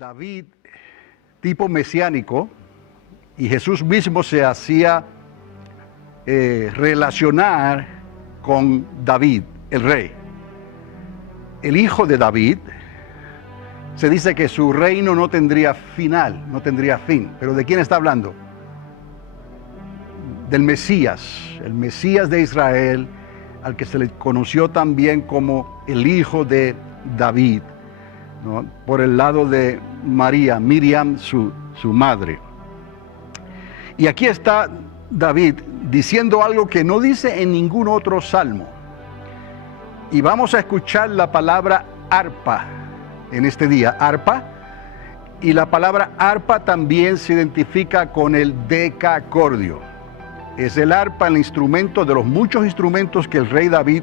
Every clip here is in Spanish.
David, tipo mesiánico, y Jesús mismo se hacía relacionar con David, el rey. El hijo de David, se dice que su reino no tendría final, no tendría fin. ¿Pero de quién está hablando? Del Mesías, el Mesías de Israel, al que se le conoció también como el hijo de David, ¿no? Por el lado de María, Miriam, su madre. Y aquí está David diciendo algo que no dice en ningún otro salmo. Y vamos a escuchar la palabra arpa en este día, arpa. Y la palabra arpa también se identifica con el decacordio. Es el arpa, el instrumento de los muchos instrumentos que el rey David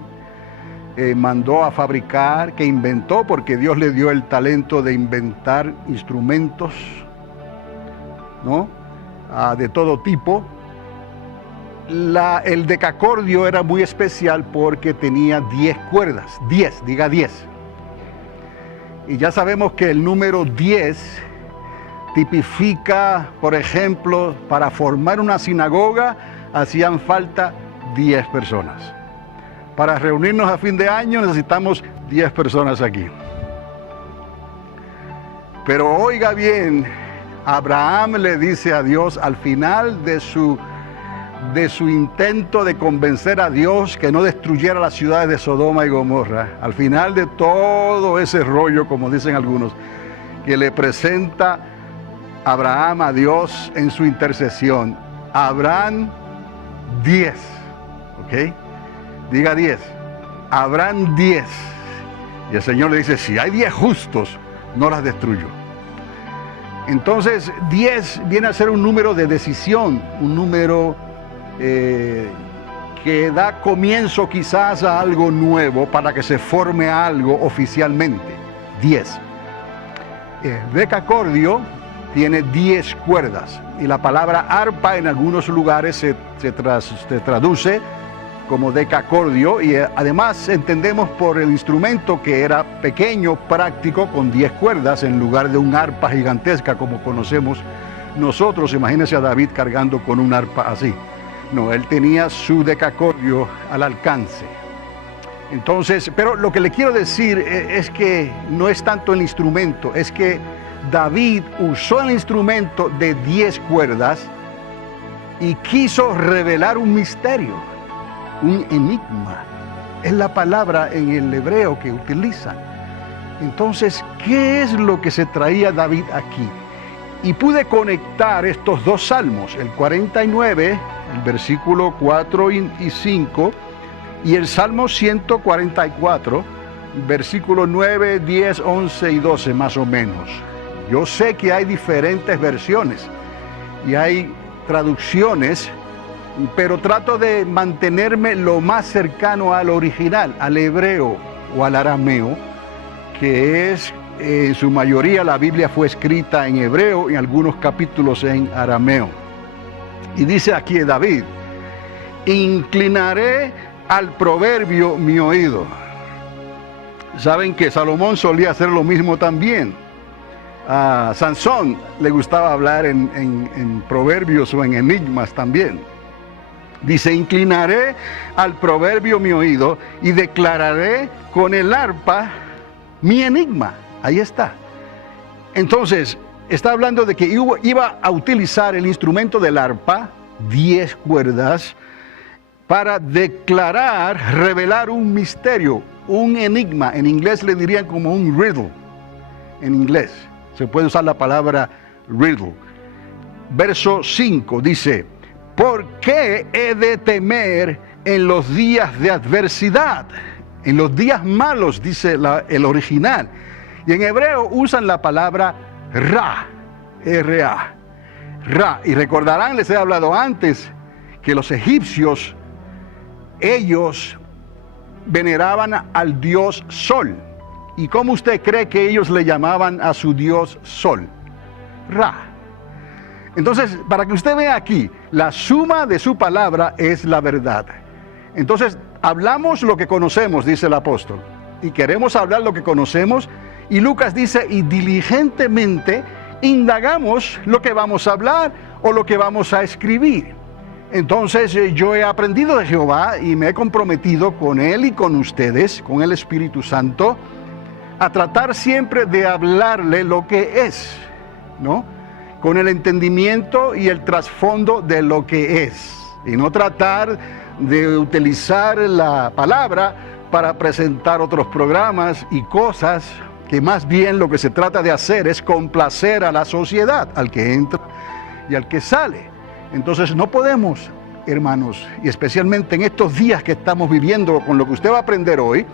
mandó a fabricar, que inventó, porque Dios le dio el talento de inventar instrumentos, ¿no? De todo tipo. El decacordio era muy especial porque tenía 10 cuerdas, 10, diga 10. Y ya sabemos que el número 10 tipifica, por ejemplo, para formar una sinagoga hacían falta 10 personas. Para reunirnos a fin de año necesitamos 10 personas aquí. Pero oiga bien, Abraham le dice a Dios al final de su intento de convencer a Dios que no destruyera las ciudades de Sodoma y Gomorra, al final de todo ese rollo, como dicen algunos, que le presenta Abraham a Dios en su intercesión, habrán 10, ¿ok? Diga 10, habrán 10. Y el Señor le dice, si hay 10 justos, no las destruyo. Entonces 10 viene a ser un número de decisión, un número que da comienzo quizás a algo nuevo para que se forme algo oficialmente. 10. Decacordio tiene 10 cuerdas y la palabra arpa en algunos lugares se traduce como decacordio, y además entendemos por el instrumento que era pequeño, práctico, con 10 cuerdas en lugar de un arpa gigantesca como conocemos nosotros. Imagínense a David cargando con un arpa así. No, él tenía su decacordio al alcance. Entonces, pero lo que le quiero decir es que no es tanto el instrumento, es que David usó el instrumento de 10 cuerdas y quiso revelar un misterio, un enigma. Es la palabra en el hebreo que utilizan. Entonces, ¿qué es lo que se traía David aquí? Y pude conectar estos dos salmos, el 49, el versículo 4 y 5, y el Salmo 144, versículo 9, 10, 11 y 12 más o menos. Yo sé que hay diferentes versiones y hay traducciones, pero trato de mantenerme lo más cercano al original, al hebreo o al arameo, que es, en su mayoría la Biblia fue escrita en hebreo y algunos capítulos en arameo. Y dice aquí David, inclinaré al proverbio mi oído. Saben que Salomón solía hacer lo mismo también. A Sansón le gustaba hablar en proverbios o en enigmas también. Dice, inclinaré al proverbio mi oído y declararé con el arpa mi enigma. Ahí está. Entonces, está hablando de que iba a utilizar el instrumento del arpa, 10 cuerdas, para declarar, revelar un misterio, un enigma. En inglés le dirían como un riddle. En inglés se puede usar la palabra riddle. Verso 5 dice, ¿por qué he de temer en los días de adversidad? En los días malos, dice el original. Y en hebreo usan la palabra ra, R-A, ra. Y recordarán, les he hablado antes, que los egipcios, ellos veneraban al dios Sol. ¿Y cómo usted cree que ellos le llamaban a su dios Sol? Ra. Entonces, para que usted vea aquí, la suma de su palabra es la verdad. Entonces, hablamos lo que conocemos, dice el apóstol, y queremos hablar lo que conocemos, Y Lucas dice, y diligentemente indagamos lo que vamos a hablar o lo que vamos a escribir. Entonces yo he aprendido de Jehová y me he comprometido con Él y con ustedes, con el Espíritu Santo, a tratar siempre de hablarle lo que es, ¿no? Con el entendimiento y el trasfondo de lo que es. Y no tratar de utilizar la palabra para presentar otros programas y cosas que más bien lo que se trata de hacer es complacer a la sociedad, al que entra y al que sale. Entonces no podemos, hermanos, y especialmente en estos días que estamos viviendo, con lo que usted va a aprender hoy,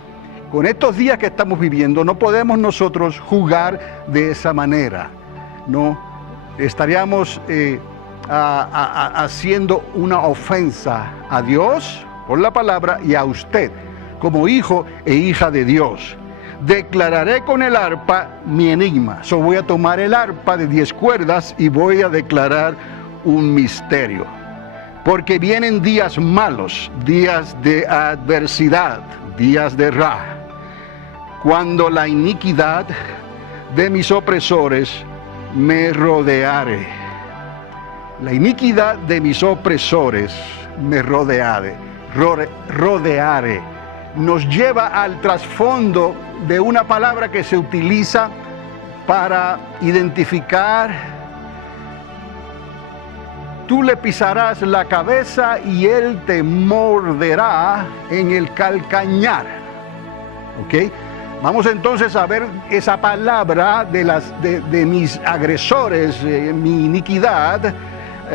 con estos días que estamos viviendo, no podemos nosotros jugar de esa manera. No, estaríamos haciendo una ofensa a Dios por la palabra y a usted como hijo e hija de Dios. Declararé con el arpa mi enigma. Voy a tomar el arpa de 10 cuerdas y voy a declarar un misterio. Porque vienen días malos, días de adversidad, días de Ra, cuando la iniquidad de mis opresores me rodeare. La iniquidad de mis opresores me rodeare. Nos lleva al trasfondo de una palabra que se utiliza para identificar: tú le pisarás la cabeza y él te morderá en el calcañar. ¿Ok? Vamos entonces a ver esa palabra de mis agresores, mi iniquidad,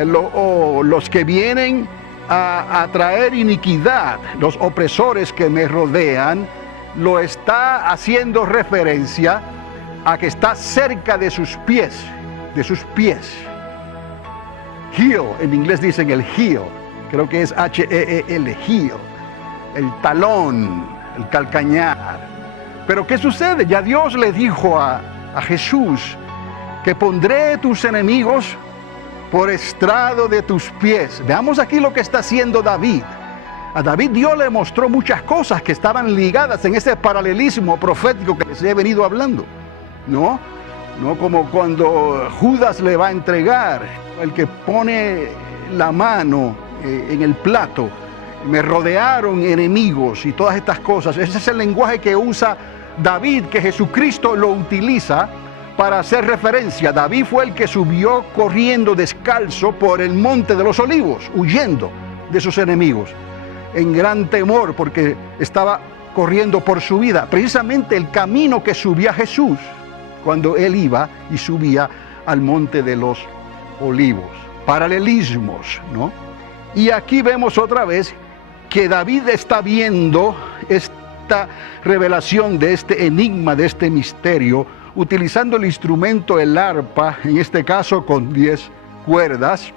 los que vienen a traer iniquidad, los opresores que me rodean. Lo está haciendo referencia a que está cerca de sus pies, Heel, en inglés dicen el heel, creo que es H-E-E-L, heel, el talón, el calcañar. Pero ¿qué sucede? Ya Dios le dijo a Jesús que pondré tus enemigos por estrado de tus pies. Veamos aquí lo que está haciendo David. A David Dios le mostró muchas cosas que estaban ligadas en ese paralelismo profético que les he venido hablando, ¿no? No como cuando Judas le va a entregar, el que pone la mano en el plato, me rodearon enemigos y todas estas cosas. Ese es el lenguaje que usa David, que Jesucristo lo utiliza para hacer referencia. David fue el que subió corriendo descalzo por el monte de los olivos, huyendo de sus enemigos, en gran temor porque estaba corriendo por su vida. Precisamente el camino que subía Jesús cuando él iba y subía al monte de los olivos. Paralelismos, ¿no? Y aquí vemos otra vez que David está viendo esta revelación de este enigma, de este misterio, utilizando el instrumento, el arpa, en este caso con 10 cuerdas,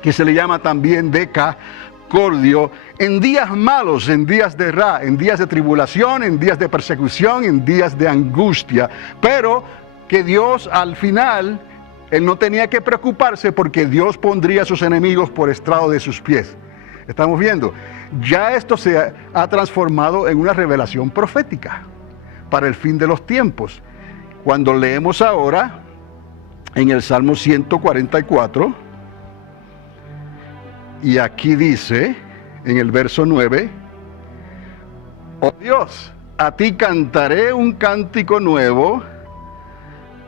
que se le llama también decacordio, en días malos, en días de Ra, en días de tribulación, en días de persecución, en días de angustia, pero que Dios al final, él no tenía que preocuparse porque Dios pondría a sus enemigos por estrado de sus pies. Estamos viendo, ya esto se ha transformado en una revelación profética para el fin de los tiempos. Cuando leemos ahora en el Salmo 144, y aquí dice, en el verso 9, oh Dios, a ti cantaré un cántico nuevo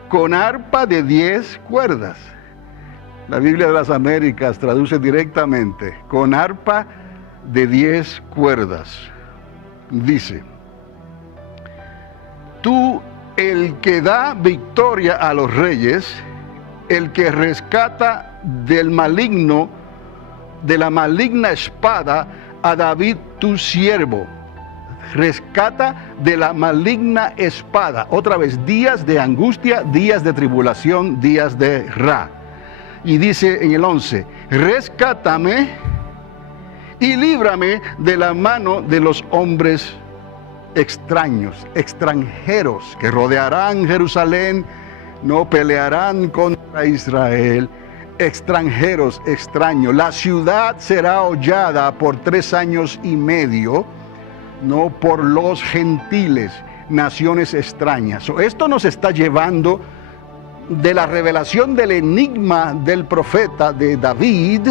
con arpa de 10 cuerdas. La Biblia de las Américas traduce directamente, con arpa de 10 cuerdas. Dice, tú, el que da victoria a los reyes, el que rescata del maligno, de la maligna espada a David tu siervo. Rescata de la maligna espada. Otra vez, días de angustia, días de tribulación, días de Ra. Y dice en el 11, rescátame y líbrame de la mano de los hombres extraños, extranjeros, que rodearán Jerusalén, no pelearán contra Israel. Extranjeros, extraños. La ciudad será hollada por 3 años y medio, no por los gentiles. naciones extrañas. Esto nos está llevando de la revelación del enigma del profeta de David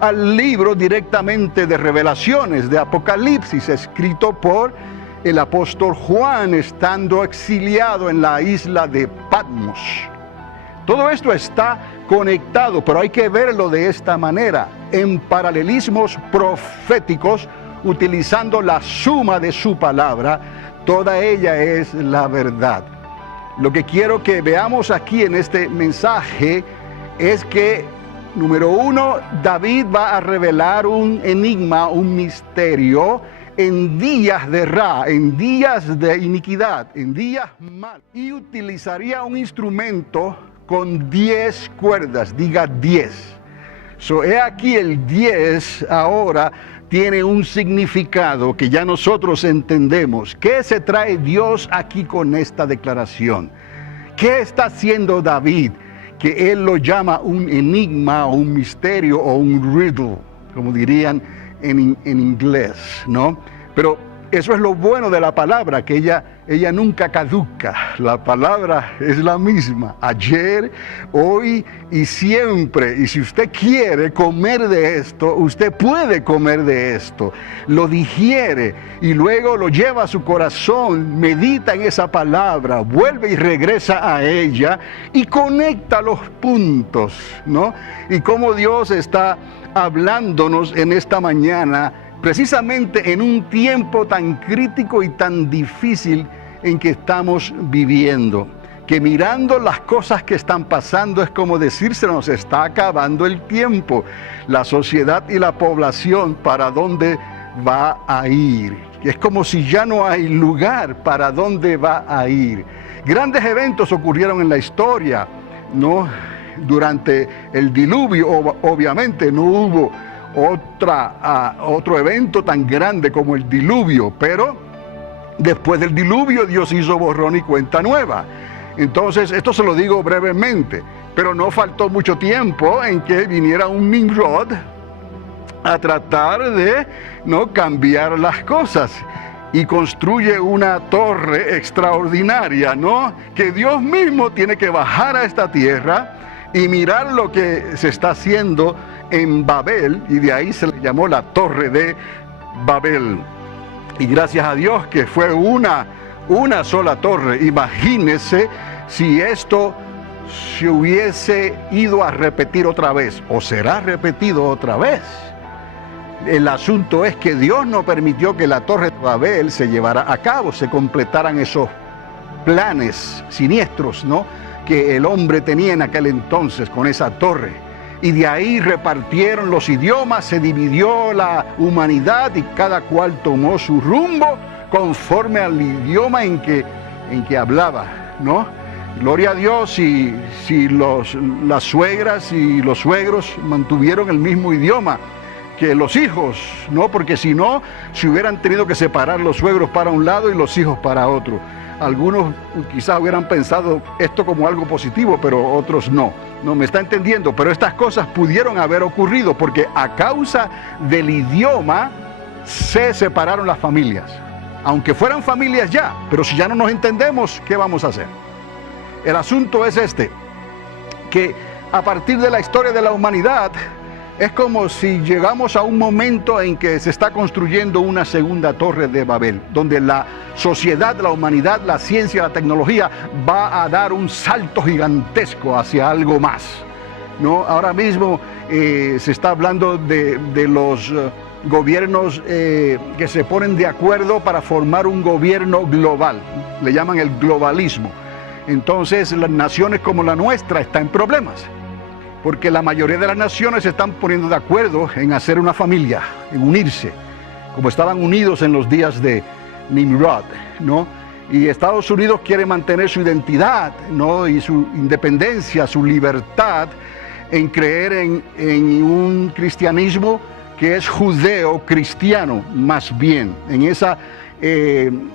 al libro directamente de Revelaciones, de Apocalipsis, escrito por el apóstol Juan, estando exiliado en la isla de Patmos. Todo esto está conectado, pero hay que verlo de esta manera, en paralelismos proféticos, utilizando la suma de su palabra. Toda ella es la verdad. Lo que quiero que veamos aquí en este mensaje es que, número uno, David va a revelar un enigma, un misterio, en días de Ra, en días de iniquidad, en días malos, y utilizaría un instrumento con 10 cuerdas, diga 10. He aquí el 10 ahora tiene un significado que ya nosotros entendemos. ¿Qué se trae Dios aquí con esta declaración? ¿Qué está haciendo David? Que él lo llama un enigma, o un misterio, o un riddle, como dirían en inglés, ¿no? Pero eso es lo bueno de la palabra, que ella nunca caduca. La palabra es la misma, ayer, hoy y siempre. Y si usted quiere comer de esto, usted puede comer de esto. Lo digiere y luego lo lleva a su corazón, medita en esa palabra, vuelve y regresa a ella y conecta los puntos, ¿no? Y cómo Dios está hablándonos en esta mañana, precisamente en un tiempo tan crítico y tan difícil en que estamos viviendo, que mirando las cosas que están pasando es como decir, se nos está acabando el tiempo. La sociedad y la población, ¿para dónde va a ir? Es como si ya no hay lugar para dónde va a ir. Grandes eventos ocurrieron en la historia, ¿no? Durante el diluvio, obviamente, no hubo otro evento tan grande como el diluvio, pero después del diluvio Dios hizo borrón y cuenta nueva. Entonces, esto se lo digo brevemente, pero no faltó mucho tiempo en que viniera un Nimrod a tratar de no cambiar las cosas y construye una torre extraordinaria, ¿no? Que Dios mismo tiene que bajar a esta tierra y mirar lo que se está haciendo en Babel, y de ahí se le llamó la Torre de Babel. Y gracias a Dios que fue una sola torre. Imagínese si esto se hubiese ido a repetir otra vez, o será repetido otra vez. El asunto es que Dios no permitió que la Torre de Babel se llevara a cabo, se completaran esos planes siniestros, ¿no?, que el hombre tenía en aquel entonces con esa torre. Y de ahí repartieron los idiomas, se dividió la humanidad y cada cual tomó su rumbo conforme al idioma en que hablaba, ¿no? Gloria a Dios si las suegras y los suegros mantuvieron el mismo idioma que los hijos, ¿no? Porque si no, se hubieran tenido que separar los suegros para un lado y los hijos para otro. Algunos quizás hubieran pensado esto como algo positivo, pero otros no. No me está entendiendo, pero estas cosas pudieron haber ocurrido porque a causa del idioma se separaron las familias. Aunque fueran familias ya, pero si ya no nos entendemos, ¿qué vamos a hacer? El asunto es este, que a partir de la historia de la humanidad, es como si llegamos a un momento en que se está construyendo una segunda torre de Babel, donde la sociedad, la humanidad, la ciencia, la tecnología va a dar un salto gigantesco hacia algo más, ¿no? Ahora mismo se está hablando de los gobiernos que se ponen de acuerdo para formar un gobierno global, le llaman el globalismo. Entonces las naciones como la nuestra están en problemas, porque la mayoría de las naciones se están poniendo de acuerdo en hacer una familia, en unirse, como estaban unidos en los días de Nimrod, ¿no? Y Estados Unidos quiere mantener su identidad, ¿no?, y su independencia, su libertad, en creer en un cristianismo que es judeo-cristiano, más bien, en esa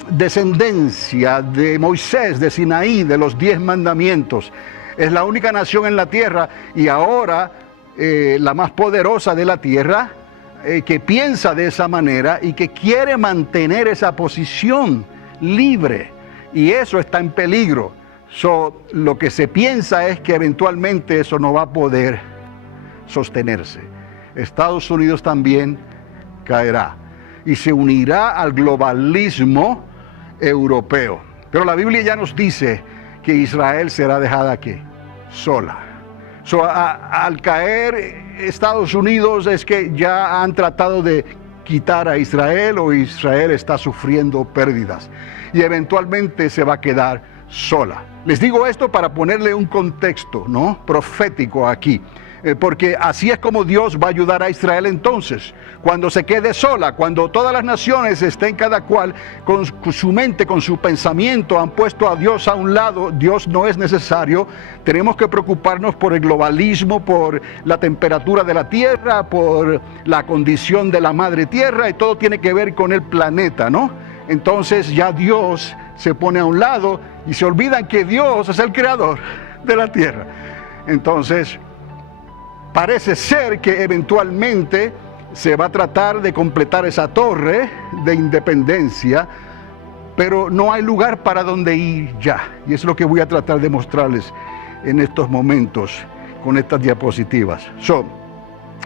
descendencia de Moisés, de Sinaí, de los 10 mandamientos. Es la única nación en la tierra y ahora la más poderosa de la tierra, que piensa de esa manera y que quiere mantener esa posición libre, y eso está en peligro. Lo que se piensa es que eventualmente eso no va a poder sostenerse. Estados Unidos también caerá y se unirá al globalismo europeo. Pero la Biblia ya nos dice que Israel será dejada aquí, sola. Al caer Estados Unidos es que ya han tratado de quitar a Israel, o Israel está sufriendo pérdidas y eventualmente se va a quedar sola. Les digo esto para ponerle un contexto, ¿no?, profético aquí. Porque así es como Dios va a ayudar a Israel entonces, cuando se quede sola, cuando todas las naciones estén cada cual con su mente, con su pensamiento, han puesto a Dios a un lado. Dios no es necesario. Tenemos que preocuparnos por el globalismo, por la temperatura de la tierra, por la condición de la madre tierra, y todo tiene que ver con el planeta, ¿no? Entonces ya Dios se pone a un lado y se olvidan que Dios es el creador de la tierra. Entonces parece ser que eventualmente se va a tratar de completar esa torre de independencia, pero no hay lugar para donde ir ya. Y es lo que voy a tratar de mostrarles en estos momentos con estas diapositivas.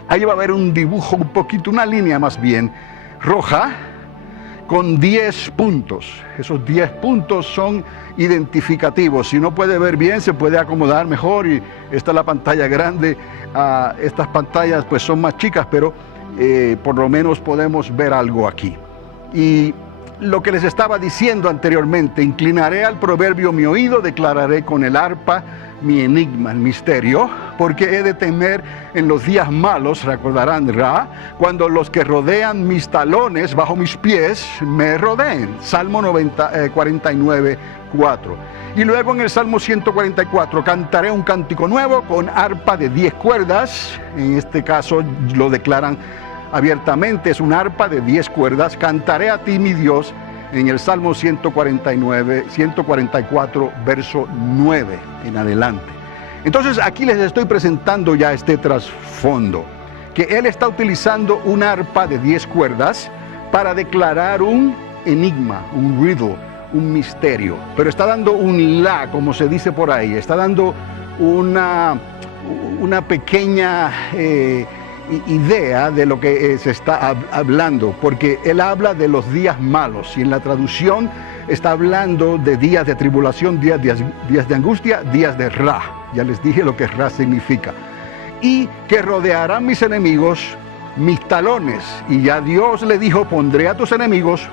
Ahí va a haber un dibujo un poquito, una línea más bien, roja, con 10 puntos. Esos 10 puntos son identificativos. Si no puede ver bien, se puede acomodar mejor, y esta es la pantalla grande. Estas pantallas pues son más chicas, pero por lo menos podemos ver algo aquí. Y lo que les estaba diciendo anteriormente: inclinaré al proverbio mi oído, declararé con el arpa mi enigma, el misterio, porque he de temer en los días malos, recordarán Ra, cuando los que rodean mis talones bajo mis pies me rodeen. Salmo 49, 4. Y luego en el Salmo 144, cantaré un cántico nuevo con arpa de 10 cuerdas. En este caso lo declaran abiertamente, es un arpa de 10 cuerdas. Cantaré a ti, mi Dios, en el Salmo 144, verso 9 en adelante. Entonces aquí les estoy presentando ya este trasfondo, que él está utilizando un arpa de 10 cuerdas para declarar un enigma, un riddle, un misterio, pero está dando un la, como se dice por ahí, está dando una pequeña idea de lo que se está hablando, porque él habla de los días malos, y en la traducción está hablando de días de tribulación, días de angustia, días de Ra. Ya les dije lo que Ra significa. Y que rodearán mis enemigos mis talones, y ya Dios le dijo: pondré a tus enemigos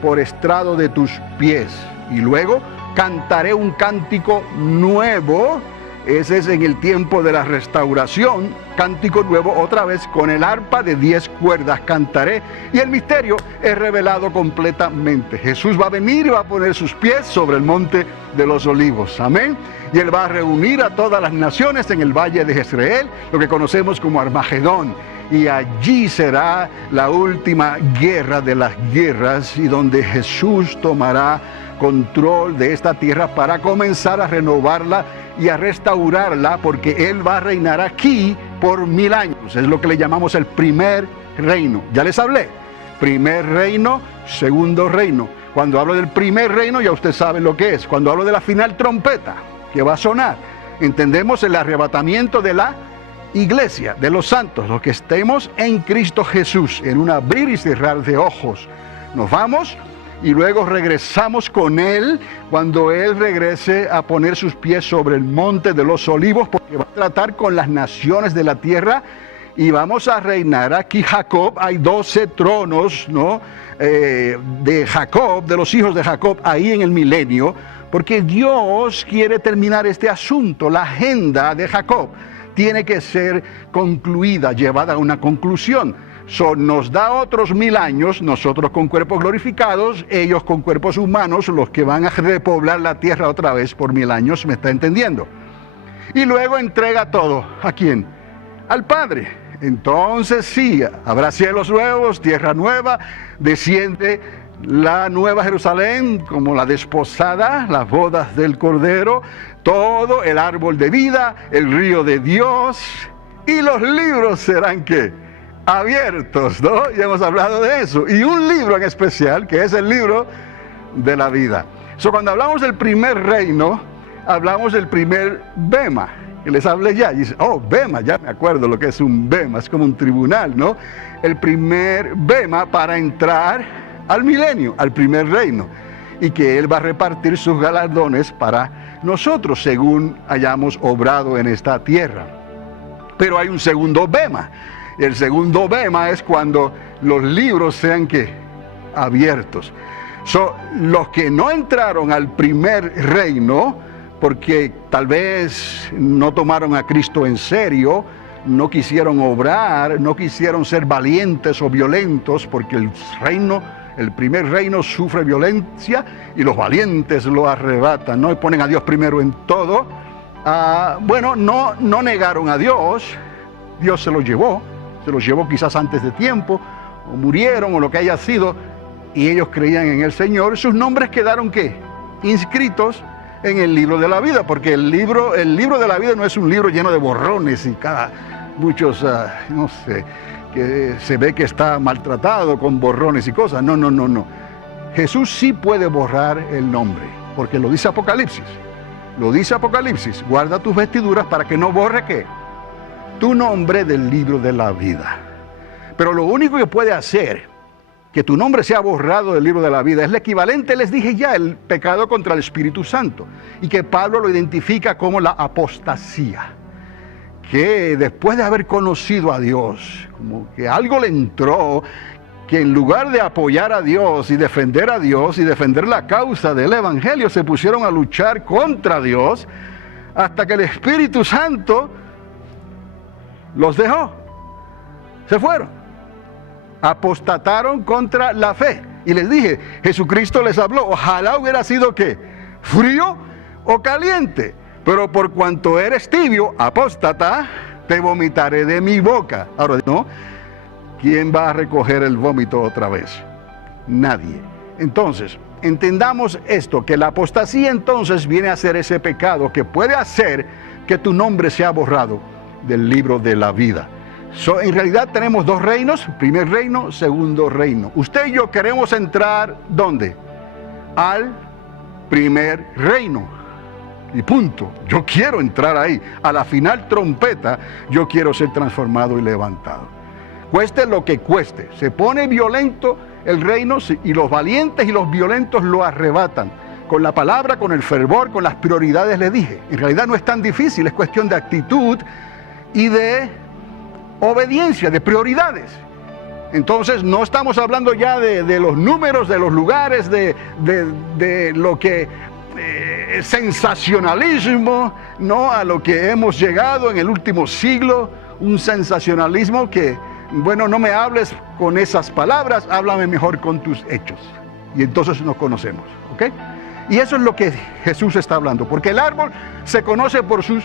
por estrado de tus pies. Y luego cantaré un cántico nuevo. Ese es en el tiempo de la restauración, cántico nuevo, otra vez con el arpa de 10 cuerdas cantaré, y el misterio es revelado completamente. Jesús va a venir y va a poner sus pies sobre el monte de los olivos, amén, y él va a reunir a todas las naciones en el valle de Jezreel, lo que conocemos como Armagedón, y allí será la última guerra de las guerras, y donde Jesús tomará control de esta tierra para comenzar a renovarla y a restaurarla, porque él va a reinar aquí por 1000 años. Es lo que le llamamos el primer reino. Ya les hablé, primer reino, segundo reino. Cuando hablo del primer reino, ya usted sabe lo que es. Cuando hablo de la final trompeta que va a sonar, entendemos el arrebatamiento de la iglesia, de los santos, los que estemos en Cristo Jesús, en un abrir y cerrar de ojos. Nos vamos y luego regresamos con él cuando él regrese a poner sus pies sobre el monte de los olivos, porque va a tratar con las naciones de la tierra y vamos a reinar aquí. Jacob, hay 12 tronos, ¿no?, de Jacob, de los hijos de Jacob, ahí en el milenio, porque Dios quiere terminar este asunto. La agenda de Jacob tiene que ser concluida, llevada a una conclusión. Nos da otros 1000 años, nosotros con cuerpos glorificados, ellos con cuerpos humanos, los que van a repoblar la tierra otra vez por 1000 años, ¿me está entendiendo? Y luego entrega todo, ¿a quién? Al Padre. Entonces sí, habrá cielos nuevos, tierra nueva, desciende la nueva Jerusalén como la desposada, las bodas del Cordero, todo, el árbol de vida, el río de Dios, y los libros serán, ¿qué?, abiertos, ¿no? Ya hemos hablado de eso. Y un libro en especial, que es el libro de la vida. Cuando hablamos del primer reino, hablamos del primer bema, que les hablé ya. Y dice, oh, bema, ya me acuerdo lo que es un bema, es como un tribunal, ¿no? El primer bema para entrar al milenio, al primer reino. Y que Él va a repartir sus galardones para nosotros, según hayamos obrado en esta tierra. Pero hay un segundo bema. El segundo bema es cuando los libros sean, ¿qué? Abiertos. Los que no entraron al primer reino, porque tal vez no tomaron a Cristo en serio, no quisieron obrar, no quisieron ser valientes o violentos, porque el primer reino sufre violencia y los valientes lo arrebatan, ¿no? Y ponen a Dios primero en todo. No negaron a Dios, Dios se los llevó quizás antes de tiempo, o murieron, o lo que haya sido, y ellos creían en el Señor. Sus nombres quedaron, ¿qué? Inscritos en el libro de la vida, porque el libro de la vida no es un libro lleno de borrones y muchos, no sé, que se ve que está maltratado con borrones y cosas. No. Jesús sí puede borrar el nombre, porque lo dice Apocalipsis. Guarda tus vestiduras para que no borre, ¿qué? Tu nombre del libro de la vida. Pero lo único que puede hacer que tu nombre sea borrado del libro de la vida es el equivalente, les dije ya, el pecado contra el Espíritu Santo, y que Pablo lo identifica como la apostasía, que después de haber conocido a Dios, como que algo le entró, que en lugar de apoyar a Dios y defender la causa del Evangelio, se pusieron a luchar contra Dios, hasta que el Espíritu Santo los dejó, se fueron. Apostataron contra la fe. Y les dije, Jesucristo les habló, ojalá hubiera sido, ¿qué? Frío o caliente. Pero por cuanto eres tibio, apóstata, te vomitaré de mi boca. Ahora, ¿no? ¿Quién va a recoger el vómito otra vez? Nadie. Entonces, entendamos esto, que la apostasía entonces viene a ser ese pecado que puede hacer que tu nombre sea borrado del libro de la vida. En realidad tenemos dos reinos, primer reino, segundo reino. Usted y yo queremos entrar, ¿dónde? Al primer reino. Y punto. Yo quiero entrar ahí. A la final trompeta, yo quiero ser transformado y levantado. Cueste lo que cueste. Se pone violento el reino y los valientes y los violentos lo arrebatan. Con la palabra, con el fervor, con las prioridades, le dije. En realidad no es tan difícil, es cuestión de actitud y de obediencia, de prioridades. Entonces no estamos hablando ya de los números, de los lugares, de lo que sensacionalismo, no a lo que hemos llegado en el último siglo, un sensacionalismo que, bueno, no me hables con esas palabras, háblame mejor con tus hechos. Y entonces nos conocemos, ¿ok? Y eso es lo que Jesús está hablando, porque el árbol se conoce por sus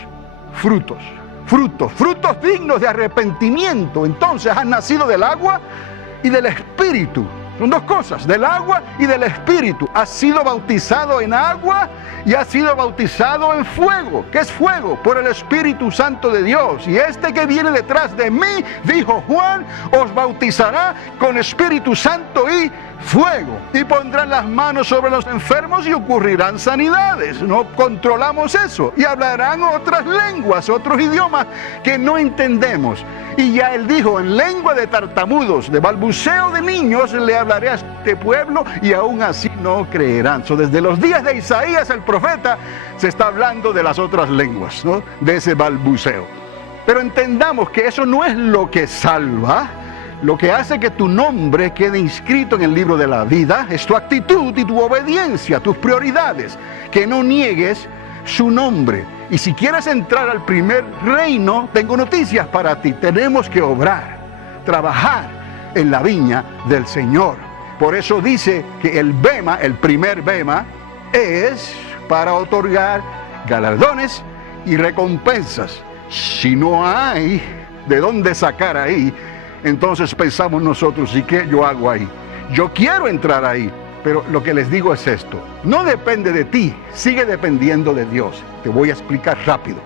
frutos. Frutos dignos de arrepentimiento. Entonces han nacido del agua y del Espíritu. Son dos cosas, del agua y del Espíritu. Has sido bautizado en agua y has sido bautizado en fuego. ¿Qué es fuego? Por el Espíritu Santo de Dios. Y este que viene detrás de mí, dijo Juan, os bautizará con Espíritu Santo y fuego. Y pondrán las manos sobre los enfermos y ocurrirán sanidades. No controlamos eso. Y hablarán otras lenguas, otros idiomas que no entendemos. Y ya él dijo, en lengua de tartamudos, de balbuceo de niños, le hablaré a este pueblo y aún así no creerán. Desde los días de Isaías, el profeta, se está hablando de las otras lenguas, ¿no? De ese balbuceo. Pero entendamos que eso no es lo que salva. Lo que hace que tu nombre quede inscrito en el libro de la vida es tu actitud y tu obediencia, tus prioridades. Que no niegues su nombre. Y si quieres entrar al primer reino, tengo noticias para ti. Tenemos que obrar, trabajar en la viña del Señor. Por eso dice que el bema, el primer bema, es para otorgar galardones y recompensas. Si no hay de dónde sacar ahí, entonces pensamos nosotros, ¿y qué yo hago ahí? Yo quiero entrar ahí. Pero lo que les digo es esto, no depende de ti, sigue dependiendo de Dios. Te voy a explicar rápido,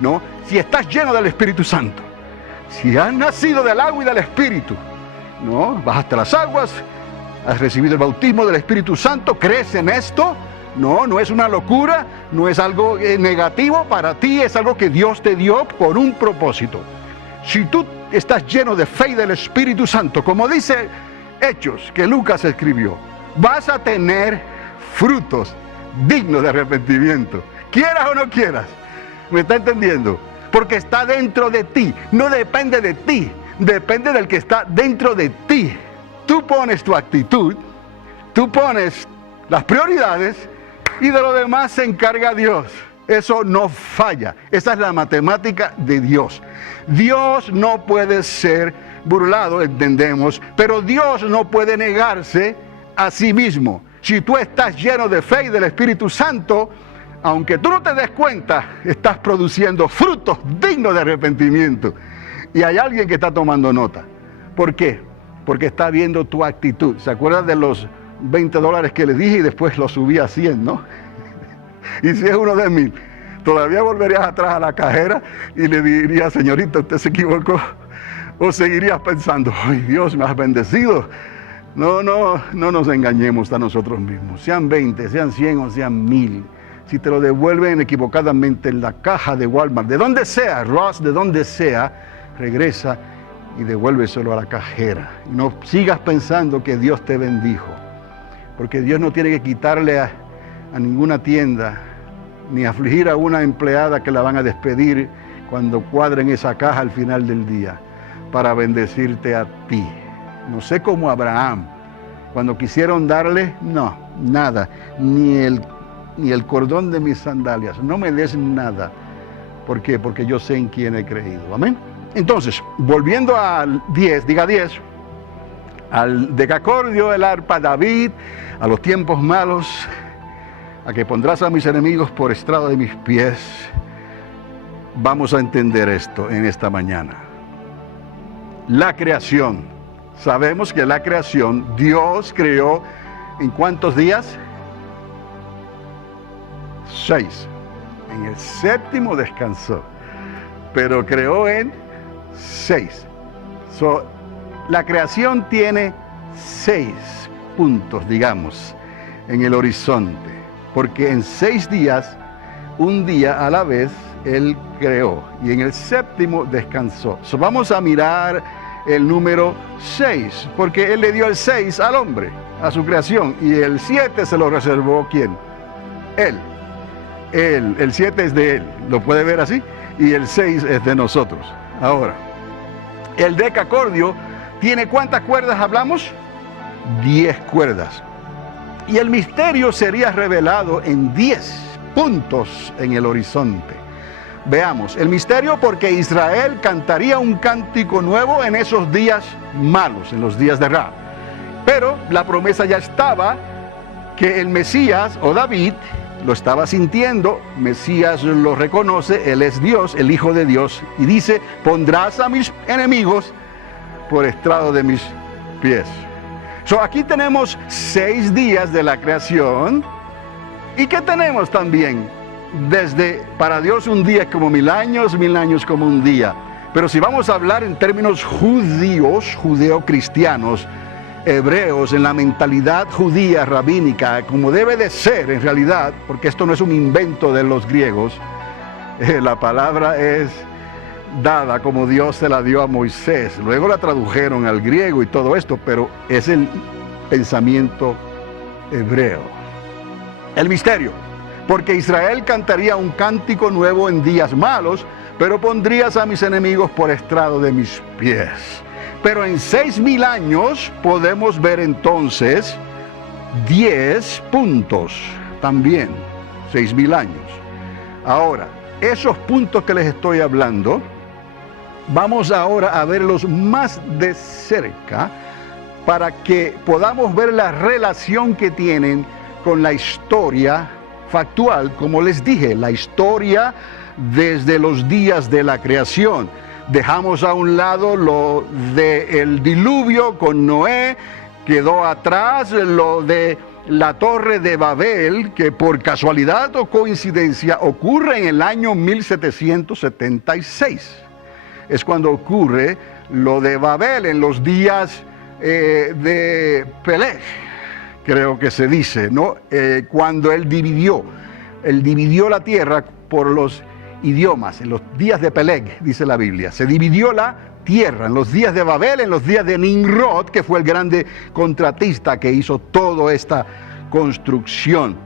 ¿no? Si estás lleno del Espíritu Santo, si has nacido del agua y del Espíritu, ¿no? Bajaste las aguas, has recibido el bautismo del Espíritu Santo, crees en esto, No, no es una locura, no es algo negativo para ti, es algo que Dios te dio por un propósito. Si tú estás lleno de fe y del Espíritu Santo, como dice Hechos que Lucas escribió, vas a tener frutos dignos de arrepentimiento, quieras o no quieras. ¿Me está entendiendo? Porque está dentro de ti, no depende de ti, depende del que está dentro de ti. Tú pones tu actitud, tú pones las prioridades y de lo demás se encarga Dios. Eso no falla, esa es la matemática de Dios. Dios no puede ser burlado, entendemos, pero Dios no puede negarse a sí mismo. Si tú estás lleno de fe y del Espíritu Santo, aunque tú no te des cuenta, estás produciendo frutos dignos de arrepentimiento. Y hay alguien que está tomando nota. ¿Por qué? Porque está viendo tu actitud. ¿Se acuerdan de los $20 que le dije y después lo subí a 100, no? Y si es uno de 1000, todavía volverías atrás a la cajera y le dirías, señorita, usted se equivocó. O seguirías pensando, ay Dios, me has bendecido. No nos engañemos a nosotros mismos. Sean 20, sean 100 o sean 1000. Si te lo devuelven equivocadamente en la caja de Walmart, de donde sea, Ross, de donde sea, regresa y devuélveselo a la cajera. No sigas pensando que Dios te bendijo, porque Dios no tiene que quitarle a ninguna tienda, ni afligir a una empleada que la van a despedir cuando cuadren esa caja al final del día, para bendecirte a ti. No sé cómo Abraham, cuando quisieron darle, no, nada, ni el cordón de mis sandalias, no me des nada. ¿Por qué? Porque yo sé en quién he creído. Amén. Entonces, volviendo al 10, diga 10, al decacordio, el arpa, David, a los tiempos malos, a que pondrás a mis enemigos por estrado de mis pies. Vamos a entender esto en esta mañana. La creación. Sabemos que la creación, Dios creó ¿en cuántos días? 6. En el 7º descansó, pero creó en 6. La creación tiene 6 puntos, digamos, en el horizonte, porque en 6 días, un día a la vez, Él creó, y en el 7º descansó. Vamos a mirar el número 6, porque Él le dio el 6 al hombre, a su creación, y el 7 se lo reservó, ¿quién? Él. El 7 es de Él, ¿lo puede ver así? Y el 6 es de nosotros. Ahora, el decacordio tiene ¿cuántas cuerdas hablamos? 10 cuerdas. Y el misterio sería revelado en 10 puntos en el horizonte. Veamos, el misterio porque Israel cantaría un cántico nuevo en esos días malos, en los días de Ra. Pero la promesa ya estaba que el Mesías o David lo estaba sintiendo, Mesías lo reconoce, Él es Dios, el Hijo de Dios, y dice, pondrás a mis enemigos por estrado de mis pies. Aquí tenemos 6 días de la creación. ¿Y qué tenemos también? Para Dios un día es como 1000 años, 1000 años como un día. Pero si vamos a hablar en términos judíos, judeocristianos, hebreos, en la mentalidad judía rabínica, como debe de ser en realidad, porque esto no es un invento de los griegos, la palabra es dada como Dios se la dio a Moisés. Luego la tradujeron al griego y todo esto, pero es el pensamiento hebreo. El misterio, porque Israel cantaría un cántico nuevo en días malos, pero pondrías a mis enemigos por estrado de mis pies. Pero en 6000 años podemos ver entonces 10 puntos también, 6000 años. Ahora, esos puntos que les estoy hablando, vamos ahora a verlos más de cerca para que podamos ver la relación que tienen con la historia factual, como les dije, la historia desde los días de la creación. Dejamos a un lado lo del diluvio con Noé, quedó atrás lo de la Torre de Babel, que por casualidad o coincidencia ocurre en el año 1776. Es cuando ocurre lo de Babel en los días de Peleg, creo que se dice, ¿no? Cuando Él dividió la tierra por los idiomas, en los días de Peleg, dice la Biblia. Se dividió la tierra en los días de Babel, en los días de Nimrod, que fue el grande contratista que hizo toda esta construcción.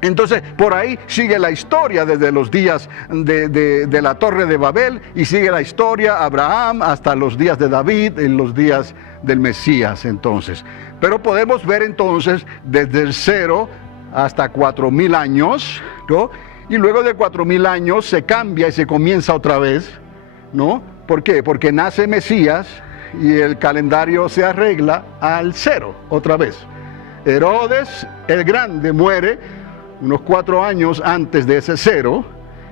Entonces, por ahí sigue la historia desde los días de la Torre de Babel, y sigue la historia Abraham hasta los días de David, en los días del Mesías entonces. Pero podemos ver entonces desde el 0 hasta 4000 años, ¿no? Y luego de 4000 años se cambia y se comienza otra vez, ¿no? ¿Por qué? Porque nace Mesías y el calendario se arregla al 0 otra vez. Herodes el Grande muere unos 4 años antes de ese 0,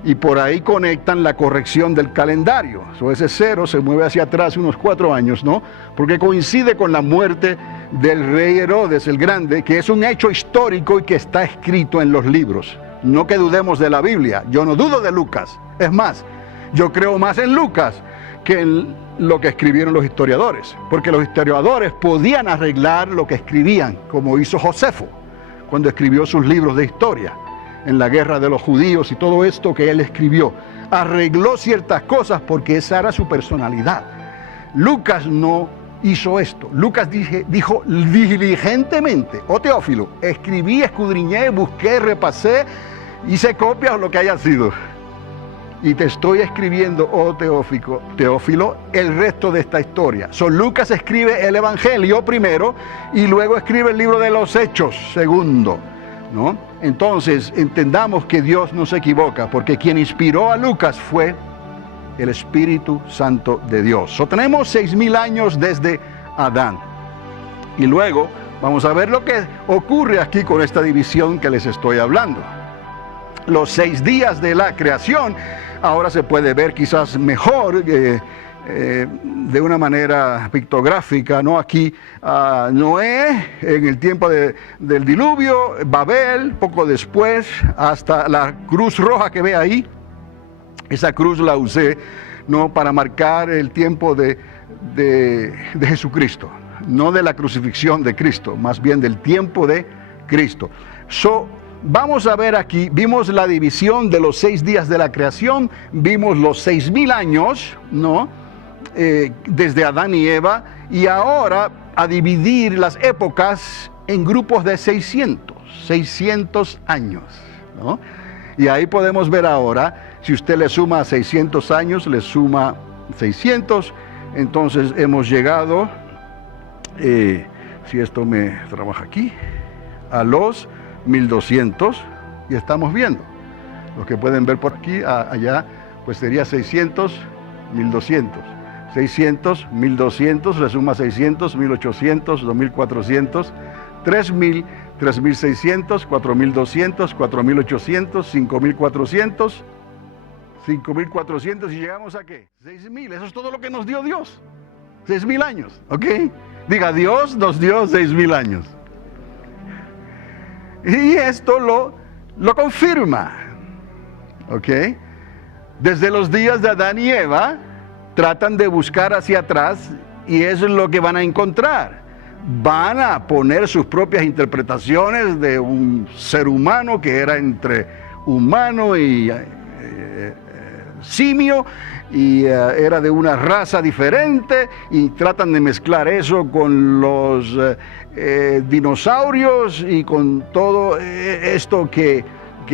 y por ahí conectan la corrección del calendario. Ese 0 se mueve hacia atrás unos 4 años, ¿no? Porque coincide con la muerte del rey Herodes el Grande, que es un hecho histórico y que está escrito en los libros. No que dudemos de la Biblia. Yo no dudo de Lucas. Es más, yo creo más en Lucas que en lo que escribieron los historiadores, porque los historiadores podían arreglar lo que escribían, como hizo Josefo cuando escribió sus libros de historia, en la guerra de los judíos y todo esto que él escribió. Arregló ciertas cosas porque esa era su personalidad. Lucas no hizo esto. Lucas dijo diligentemente: oh Teófilo, escribí, escudriñé, busqué, repasé, hice copias o lo que haya sido, y te estoy escribiendo, oh Teófilo, el resto de esta historia. Lucas escribe el Evangelio primero y luego escribe el libro de los Hechos segundo, ¿no? Entonces entendamos que Dios no se equivoca, porque quien inspiró a Lucas fue el Espíritu Santo de Dios. Tenemos 6000 años desde Adán, y luego vamos a ver lo que ocurre aquí con esta división que les estoy hablando. Los 6 días de la creación ahora se puede ver quizás mejor, de una manera pictográfica, ¿no? Aquí Noé en el tiempo del diluvio, Babel poco después, hasta la cruz roja que ve ahí. Esa cruz la usé, ¿no?, para marcar el tiempo de Jesucristo, no de la crucifixión de Cristo, más bien del tiempo de Cristo. Vamos a ver aquí, vimos la división de los 6 días de la creación, vimos los 6000 años, ¿no?, desde Adán y Eva, y ahora a dividir las épocas en grupos de 600 años, ¿no? Y ahí podemos ver ahora, si usted le suma 600 años, le suma 600, entonces hemos llegado, si esto me trabaja aquí, a los 1200, y estamos viendo, los que pueden ver por aquí, allá, pues sería 600, 1200, 600, 1200, le suma 600, 1800, 2400, 3000, 3600, 4200, 4800, 5400, 5400, y llegamos a ¿qué? 6000, eso es todo lo que nos dio Dios, 6000 años, ¿ok? Diga, Dios nos dio 6000 años. Y esto lo confirma, ¿ok? Desde los días de Adán y Eva, tratan de buscar hacia atrás, y eso es lo que van a encontrar. Van a poner sus propias interpretaciones de un ser humano que era entre humano y simio, y era de una raza diferente, y tratan de mezclar eso con los dinosaurios y con todo esto que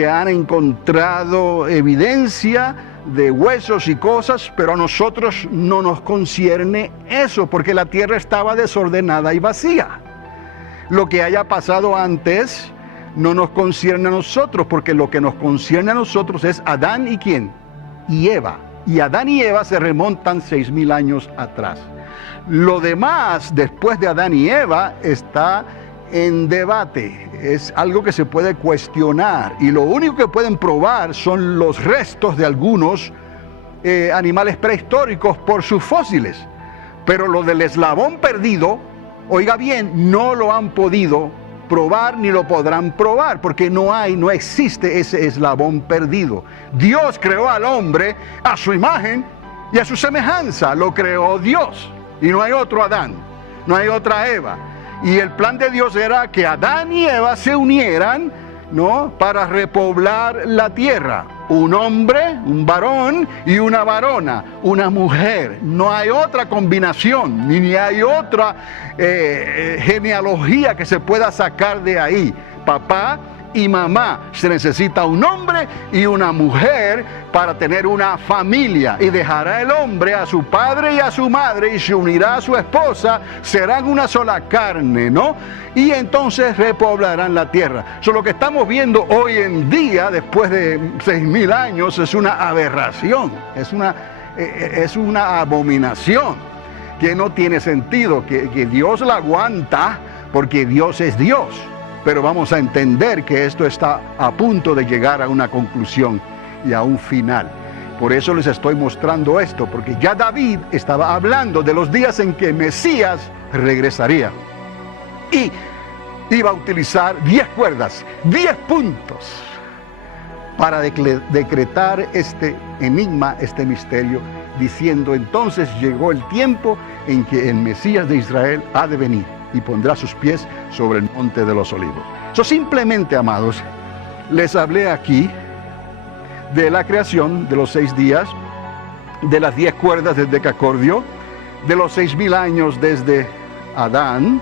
han encontrado evidencia de huesos y cosas, pero a nosotros no nos concierne eso, porque la tierra estaba desordenada y vacía. Lo que haya pasado antes no nos concierne a nosotros, porque lo que nos concierne a nosotros es Adán y ¿quién? Y Eva. Y Adán y Eva se remontan 6000 años atrás. Lo demás, después de Adán y Eva, está en debate. Es algo que se puede cuestionar, y lo único que pueden probar son los restos de algunos animales prehistóricos por sus fósiles. Pero lo del eslabón perdido, oiga bien, no lo han podido probar ni lo podrán probar, porque no existe ese eslabón perdido. Dios creó al hombre a su imagen y a su semejanza, lo creó Dios, y no hay otro Adán, no hay otra Eva. Y el plan de Dios era que Adán y Eva se unieran, ¿no?, para repoblar la tierra. Un hombre, un varón y una varona, una mujer. No hay otra combinación, ni hay otra genealogía que se pueda sacar de ahí. Papá y mamá. Se necesita un hombre y una mujer para tener una familia. Y dejará el hombre a su padre y a su madre y se unirá a su esposa. Serán una sola carne, ¿no? Y entonces repoblarán la tierra. So, lo que estamos viendo hoy en día, después de 6,000 años, es una aberración. Es una abominación que no tiene sentido, que Dios la aguanta porque Dios es Dios. Pero vamos a entender que esto está a punto de llegar a una conclusión y a un final. Por eso les estoy mostrando esto, porque ya David estaba hablando de los días en que Mesías regresaría. Y iba a utilizar 10 cuerdas, 10 puntos, para decretar este enigma, este misterio, diciendo: entonces llegó el tiempo en que el Mesías de Israel ha de venir y pondrá sus pies sobre el monte de los olivos. Simplemente, amados, les hablé aquí de la creación, de los 6 días, de las 10 cuerdas del decacordio, de los 6,000 años desde Adán,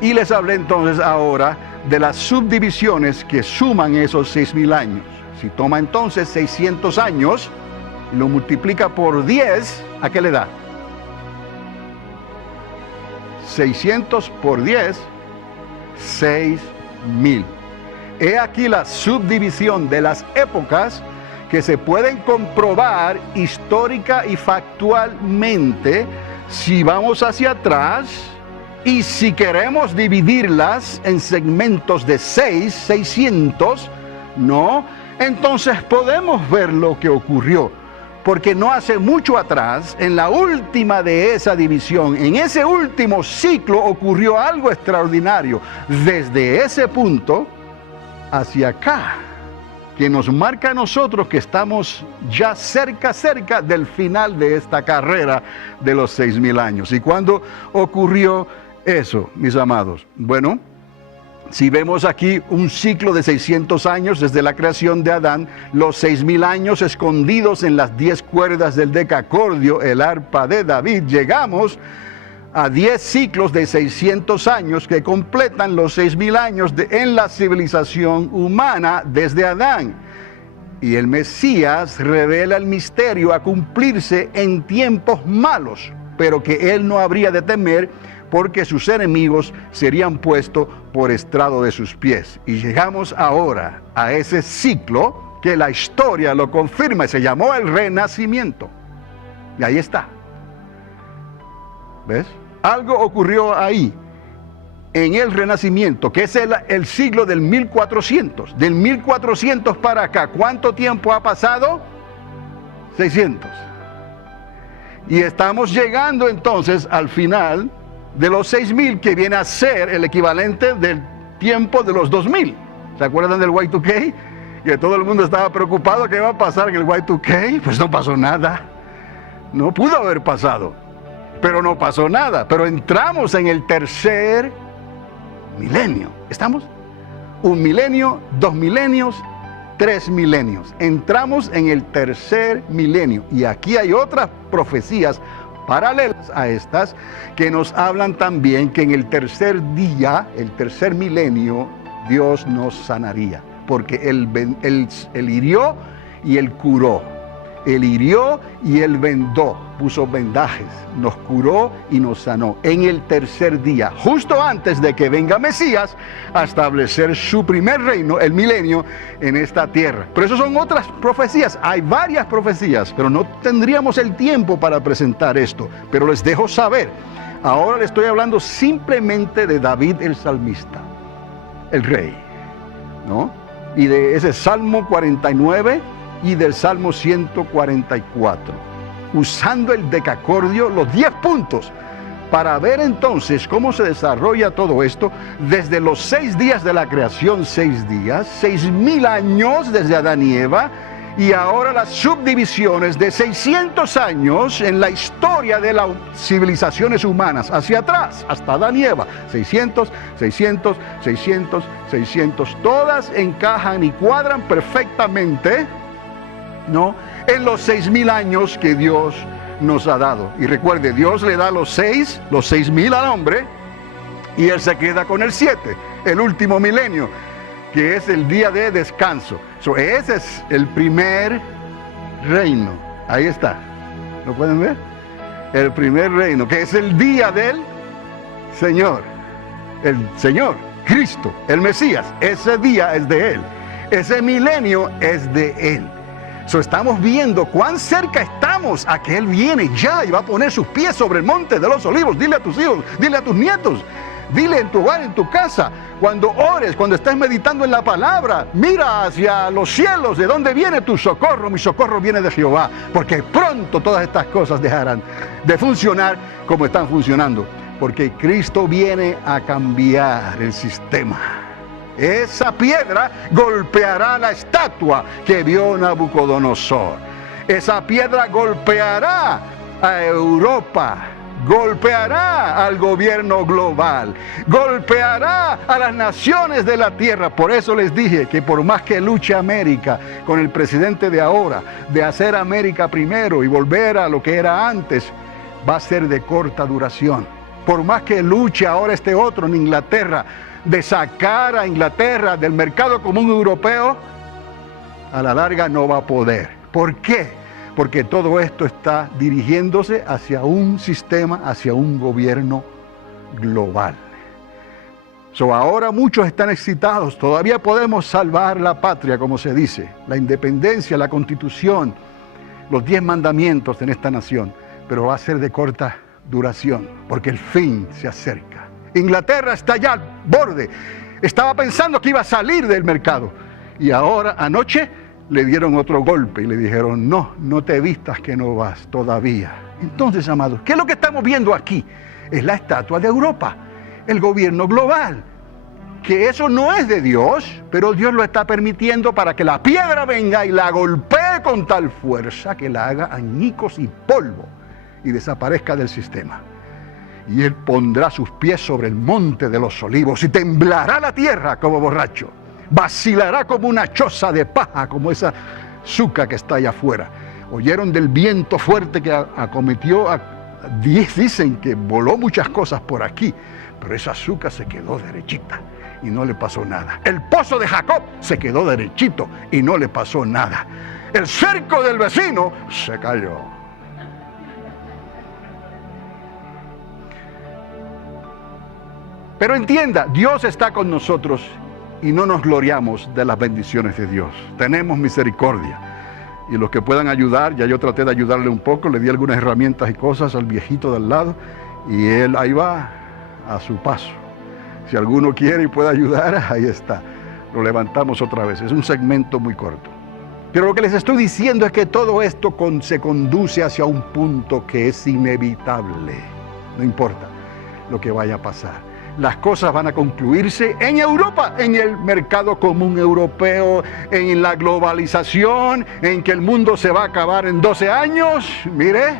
y les hablé entonces ahora de las subdivisiones que suman esos 6,000 años. Si toma entonces 600 años y lo multiplica por 10, ¿a qué le da? 600 por 10, 6,000. He aquí la subdivisión de las épocas que se pueden comprobar histórica y factualmente si vamos hacia atrás, y si queremos dividirlas en segmentos de 600, ¿no? Entonces podemos ver lo que ocurrió. Porque no hace mucho atrás, en la última de esa división, en ese último ciclo, ocurrió algo extraordinario. Desde ese punto hacia acá, que nos marca a nosotros que estamos ya cerca del final de esta carrera de los 6,000 años. ¿Y cuándo ocurrió eso, mis amados? Bueno, si vemos aquí un ciclo de 600 años desde la creación de Adán, los 6,000 años escondidos en las 10 cuerdas del decacordio, el arpa de David, llegamos a 10 ciclos de 600 años que completan los 6,000 años en la civilización humana desde Adán. Y el Mesías revela el misterio a cumplirse en tiempos malos, pero que él no habría de temer, porque sus enemigos serían puestos por estrado de sus pies. Y llegamos ahora a ese ciclo que la historia lo confirma y se llamó el Renacimiento. Y ahí está. ¿Ves? Algo ocurrió ahí, en el Renacimiento, que es el siglo del 1400. Del 1400 para acá, ¿cuánto tiempo ha pasado? 600. Y estamos llegando entonces al final de los 6,000, que viene a ser el equivalente del tiempo de los 2000. ¿Se acuerdan del Y2K? Que todo el mundo estaba preocupado que iba a pasar en el Y2K. Pues no pasó nada. No pudo haber pasado, pero no pasó nada. Pero entramos en el tercer milenio. ¿Estamos? 1 milenio, 2 milenios, 3 milenios. Entramos en el tercer milenio. Y aquí hay otras profecías paralelas a estas, que nos hablan también que en el tercer día, el tercer milenio, Dios nos sanaría, porque Él hirió y Él curó. Él hirió y Él vendó, puso vendajes, nos curó y nos sanó en el tercer día, justo antes de que venga Mesías a establecer su primer reino, el milenio, en esta tierra. Pero eso son otras profecías, hay varias profecías, pero no tendríamos el tiempo para presentar esto, pero les dejo saber. Ahora les estoy hablando simplemente de David el salmista, el rey, ¿no? Y de ese Salmo 49 y del Salmo 144, usando el decacordio, los 10 puntos, para ver entonces cómo se desarrolla todo esto desde los 6 días de la creación, 6 días, 6,000 años desde Adán y Eva, Y ahora las subdivisiones de 600 años en la historia de las civilizaciones humanas, hacia atrás, hasta Adán y Eva, 600, 600, 600, 600, todas encajan y cuadran perfectamente, ¿no?, en los 6,000 años que Dios nos ha dado. Y recuerde, Dios le da los 6,000 al hombre, y Él se queda con el 7, el último milenio, que es el día de descanso. Ese es el primer reino. Ahí está. ¿Lo pueden ver? El primer reino, que es el día del Señor. El Señor, Cristo, el Mesías. Ese día es de Él. Ese milenio es de Él. Estamos viendo cuán cerca estamos a que Él viene ya y va a poner sus pies sobre el monte de los olivos. Dile a tus hijos, dile a tus nietos, dile en tu hogar, en tu casa, cuando ores, cuando estés meditando en la palabra, mira hacia los cielos, ¿de dónde viene tu socorro? Mi socorro viene de Jehová, porque pronto todas estas cosas dejarán de funcionar como están funcionando, porque Cristo viene a cambiar el sistema. Esa piedra golpeará la estatua que vio Nabucodonosor. Esa piedra golpeará a Europa, golpeará al gobierno global, golpeará a las naciones de la tierra. Por eso les dije que por más que luche América con el presidente de ahora, de hacer América primero y volver a lo que era antes, va a ser de corta duración. Por más que luche ahora este otro en Inglaterra, de sacar a Inglaterra del mercado común europeo, a la larga no va a poder. ¿Por qué? Porque todo esto está dirigiéndose hacia un sistema, hacia un gobierno global. Ahora muchos están excitados, todavía podemos salvar la patria, como se dice, la independencia, la constitución, los 10 mandamientos en esta nación, pero va a ser de corta duración, porque el fin se acerca. Inglaterra está ya al borde, estaba pensando que iba a salir del mercado, y ahora anoche le dieron otro golpe y le dijeron, no te vistas que no vas todavía. Entonces, amados, ¿qué es lo que estamos viendo aquí? Es la estatua de Europa, el gobierno global, que eso no es de Dios, pero Dios lo está permitiendo para que la piedra venga y la golpee con tal fuerza que la haga añicos y polvo y desaparezca del sistema. Y Él pondrá sus pies sobre el monte de los olivos y temblará la tierra como borracho. Vacilará como una choza de paja, como esa zuca que está allá afuera. ¿Oyeron del viento fuerte que acometió? Dicen que voló muchas cosas por aquí, pero esa zuca se quedó derechita y no le pasó nada. El pozo de Jacob se quedó derechito y no le pasó nada. El cerco del vecino se cayó. Pero entienda, Dios está con nosotros y no nos gloriamos de las bendiciones de Dios. Tenemos misericordia. Y los que puedan ayudar, ya yo traté de ayudarle un poco, le di algunas herramientas y cosas al viejito de al lado, y él ahí va a su paso. Si alguno quiere y puede ayudar, ahí está. Lo levantamos otra vez. Es un segmento muy corto. Pero lo que les estoy diciendo es que todo esto se conduce hacia un punto que es inevitable. No importa lo que vaya a pasar. Las cosas van a concluirse en Europa, en el mercado común europeo, en la globalización, en que el mundo se va a acabar en 12 años, mire,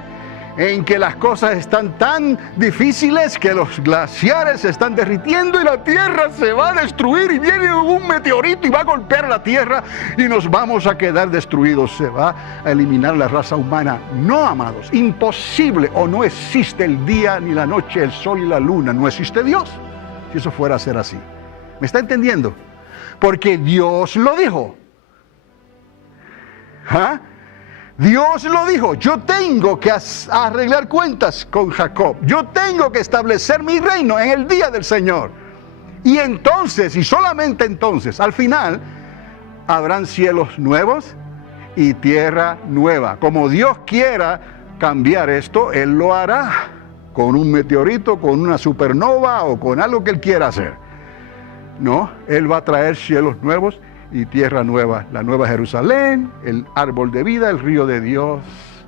en que las cosas están tan difíciles que los glaciares se están derritiendo y la tierra se va a destruir y viene un meteorito y va a golpear la tierra y nos vamos a quedar destruidos. Se va a eliminar la raza humana. No, amados, imposible, o no existe el día ni la noche, el sol y la luna, no existe Dios. Si eso fuera a ser así. ¿Me está entendiendo? Porque Dios lo dijo. ¿Ah? Dios lo dijo, yo tengo que arreglar cuentas con Jacob, yo tengo que establecer mi reino en el día del Señor. Y entonces, y solamente entonces, al final, habrán cielos nuevos y tierra nueva. Como Dios quiera cambiar esto, Él lo hará, con un meteorito, con una supernova o con algo que Él quiera hacer. No, Él va a traer cielos nuevos y tierra nueva, la nueva Jerusalén, el árbol de vida, el río de Dios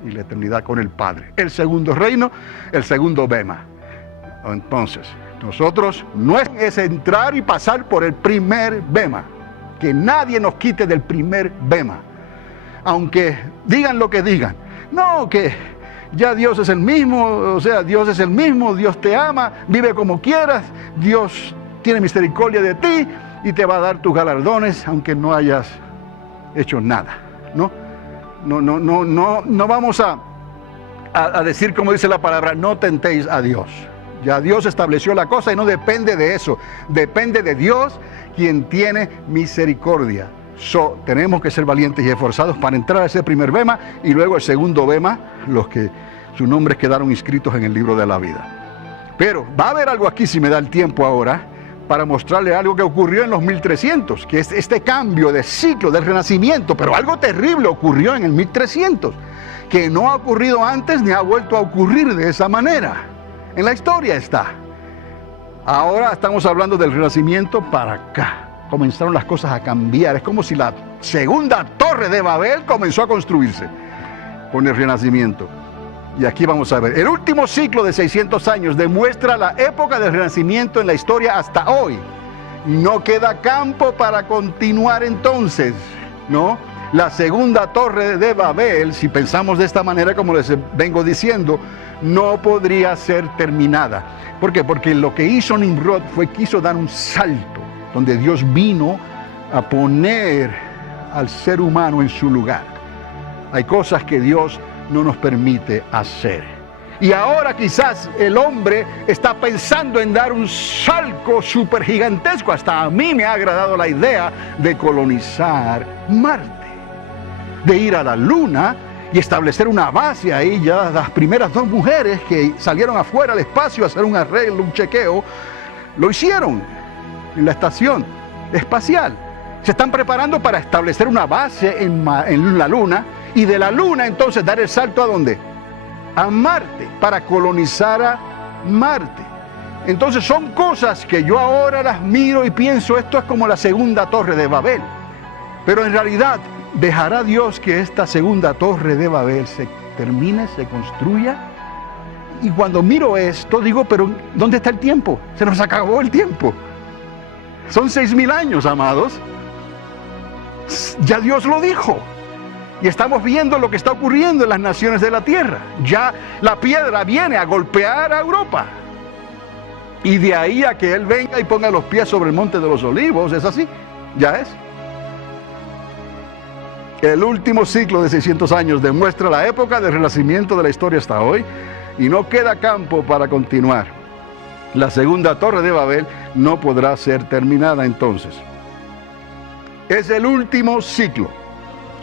y la eternidad con el Padre. El segundo reino, el segundo bema. Entonces, nosotros no es entrar y pasar por el primer bema, que nadie nos quite del primer bema. aunque digan lo que digan. No, que ya Dios es el mismo, o sea, Dios es el mismo, Dios te ama, vive como quieras, Dios tiene misericordia de ti y te va a dar tus galardones, aunque no hayas hecho nada, ¿no? No vamos a decir como dice la palabra, no tentéis a Dios. Ya Dios estableció la cosa y no depende de eso, depende de Dios quien tiene misericordia. Tenemos que ser valientes y esforzados para entrar a ese primer bema y luego el segundo bema, los que sus nombres quedaron inscritos en el libro de la vida. Pero va a haber algo aquí, si me da el tiempo ahora, para mostrarle algo que ocurrió en los 1300, que es este cambio de ciclo del renacimiento, pero algo terrible ocurrió en el 1300, que no ha ocurrido antes ni ha vuelto a ocurrir de esa manera. En la historia está. Ahora estamos hablando del renacimiento para acá. Comenzaron las cosas a cambiar. Es como si la segunda torre de Babel comenzó a construirse con el renacimiento. Y aquí vamos a ver. El último ciclo de 600 años demuestra la época del renacimiento en la historia hasta hoy. No queda campo para continuar entonces, ¿no? La segunda torre de Babel, si pensamos de esta manera, como les vengo diciendo, no podría ser terminada. ¿Por qué? Porque lo que hizo Nimrod quiso dar un salto, donde Dios vino a poner al ser humano en su lugar. Hay cosas que Dios no nos permite hacer. Y ahora quizás el hombre está pensando en dar un salto súper gigantesco. Hasta a mí me ha agradado la idea de colonizar Marte, de ir a la Luna y establecer una base ahí. Ya las primeras 2 mujeres que salieron afuera al espacio a hacer un arreglo, un chequeo, lo hicieron en la estación espacial. Se están preparando para establecer una base en la Luna y de la Luna entonces dar el salto ¿a dónde? A Marte, para colonizar a Marte. Entonces son cosas que yo ahora las miro y pienso, esto es como la segunda torre de Babel. Pero en realidad, ¿dejará Dios que esta segunda torre de Babel se termine, se construya? Y cuando miro esto digo, pero ¿dónde está el tiempo? Se nos acabó el tiempo. Son 6,000 años, amados. Ya Dios lo dijo. Y estamos viendo lo que está ocurriendo en las naciones de la tierra. Ya la piedra viene a golpear a Europa. Y de ahí a que Él venga y ponga los pies sobre el monte de los olivos, es así. Ya es. El último ciclo de 600 años demuestra la época del renacimiento de la historia hasta hoy. Y no queda campo para continuar. La segunda torre de Babel no podrá ser terminada entonces. Es el último ciclo.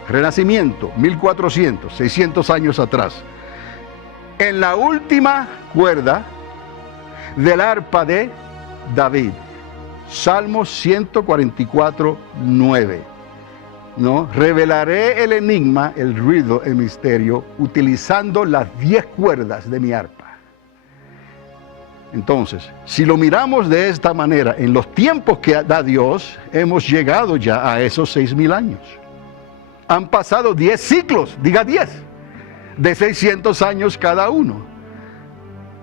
Renacimiento, 1400, 600 años atrás. En la última cuerda del arpa de David. Salmos 144, 9. ¿No? Revelaré el enigma, el ruido, el misterio, utilizando las 10 cuerdas de mi arpa. Entonces, si lo miramos de esta manera, en los tiempos que da Dios, hemos llegado ya a esos 6,000 años. Han pasado 10 ciclos, diga 10, de 600 años cada uno.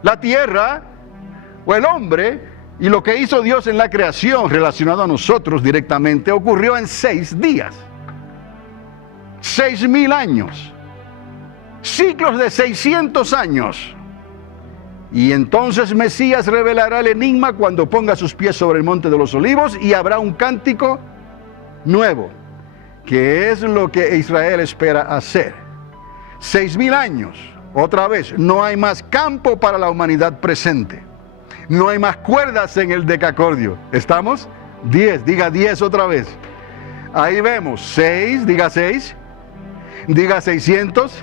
La tierra o el hombre y lo que hizo Dios en la creación relacionado a nosotros directamente ocurrió en 6 días. 6,000 años. Ciclos de 600 años. Y entonces Mesías revelará el enigma cuando ponga sus pies sobre el monte de los olivos y habrá un cántico nuevo, que es lo que Israel espera hacer. 6,000 años, otra vez, no hay más campo para la humanidad presente. No hay más cuerdas en el decacordio. ¿Estamos? 10, diga 10 otra vez. Ahí vemos, 6, diga 6, diga 600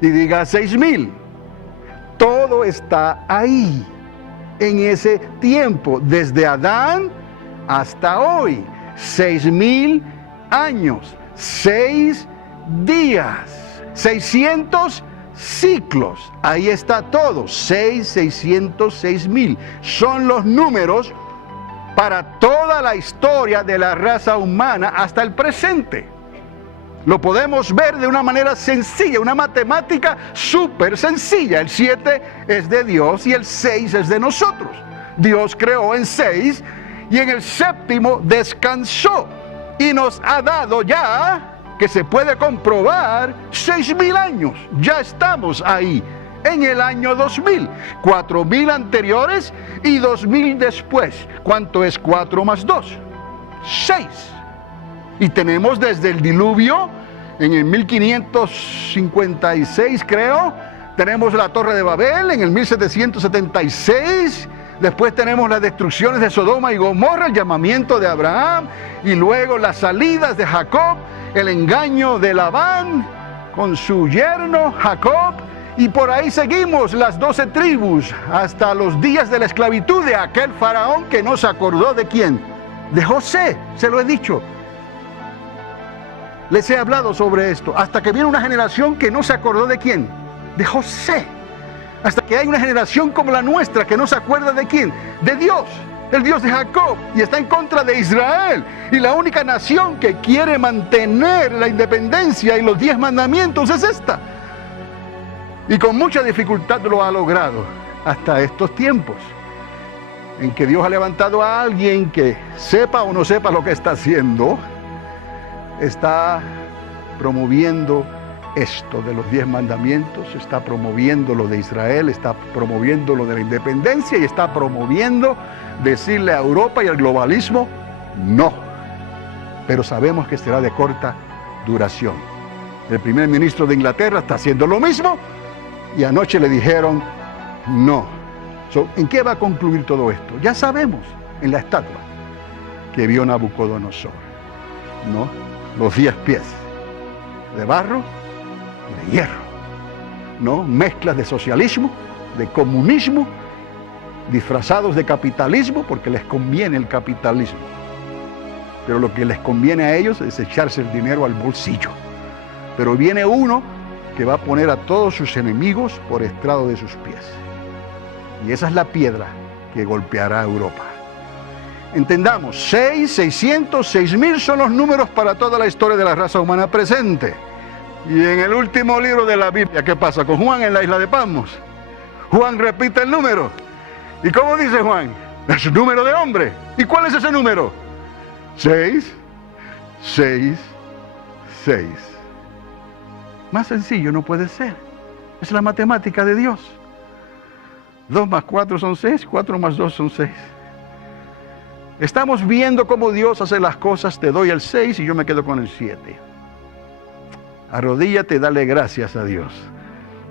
y diga 6,000. Todo está ahí, en ese tiempo, desde Adán hasta hoy. 6,000 años, 6 días, 600 ciclos. Ahí está todo, 6, 600, 6,000. Son los números para toda la historia de la raza humana hasta el presente. Lo podemos ver de una manera sencilla, una matemática súper sencilla. El 7 es de Dios y el 6 es de nosotros. Dios creó en 6 y en el séptimo descansó. Y nos ha dado ya que se puede comprobar 6.000 años. Ya estamos ahí, en el año 2000. 4.000 anteriores y 2.000 después. ¿Cuánto es 4 más 2? 6. Y tenemos desde el diluvio, en el 1556 creo, tenemos la Torre de Babel en el 1776, después tenemos las destrucciones de Sodoma y Gomorra, el llamamiento de Abraham, y luego las salidas de Jacob, el engaño de Labán con su yerno Jacob, y por ahí seguimos las 12 tribus, hasta los días de la esclavitud de aquel faraón que no se acordó de quién, de José, se lo he dicho. Les he hablado sobre esto, hasta que viene una generación que no se acordó de quién, de José. Hasta que hay una generación como la nuestra que no se acuerda de quién, de Dios, el Dios de Jacob, y está en contra de Israel. Y la única nación que quiere mantener la independencia y los 10 mandamientos es esta. Y con mucha dificultad lo ha logrado hasta estos tiempos, en que Dios ha levantado a alguien que sepa o no sepa lo que está haciendo, está promoviendo esto de los 10 mandamientos, está promoviendo lo de Israel, está promoviendo lo de la independencia y está promoviendo decirle a Europa y al globalismo no. Pero sabemos que será de corta duración. El primer ministro de Inglaterra está haciendo lo mismo y anoche le dijeron no. ¿En qué va a concluir todo esto? Ya sabemos en la estatua que vio Nabucodonosor, ¿no? Los 10 pies de barro y de hierro, ¿no? Mezclas de socialismo, de comunismo, disfrazados de capitalismo, porque les conviene el capitalismo. Pero lo que les conviene a ellos es echarse el dinero al bolsillo. Pero viene uno que va a poner a todos sus enemigos por estrado de sus pies. Y esa es la piedra que golpeará a Europa. Entendamos, 600, 6.000 son los números para toda la historia de la raza humana presente. Y en el último libro de la Biblia, ¿qué pasa con Juan en la isla de Patmos? Juan repite el número. ¿Y cómo dice Juan? Es un número de hombre. ¿Y cuál es ese número? 6, 6, 6. Más sencillo no puede ser. Es la matemática de Dios. 2 más 4 son 6, 4 más 2 son 6. Estamos viendo cómo Dios hace las cosas. Te doy el 6 y yo me quedo con el 7. Arrodíllate y dale gracias a Dios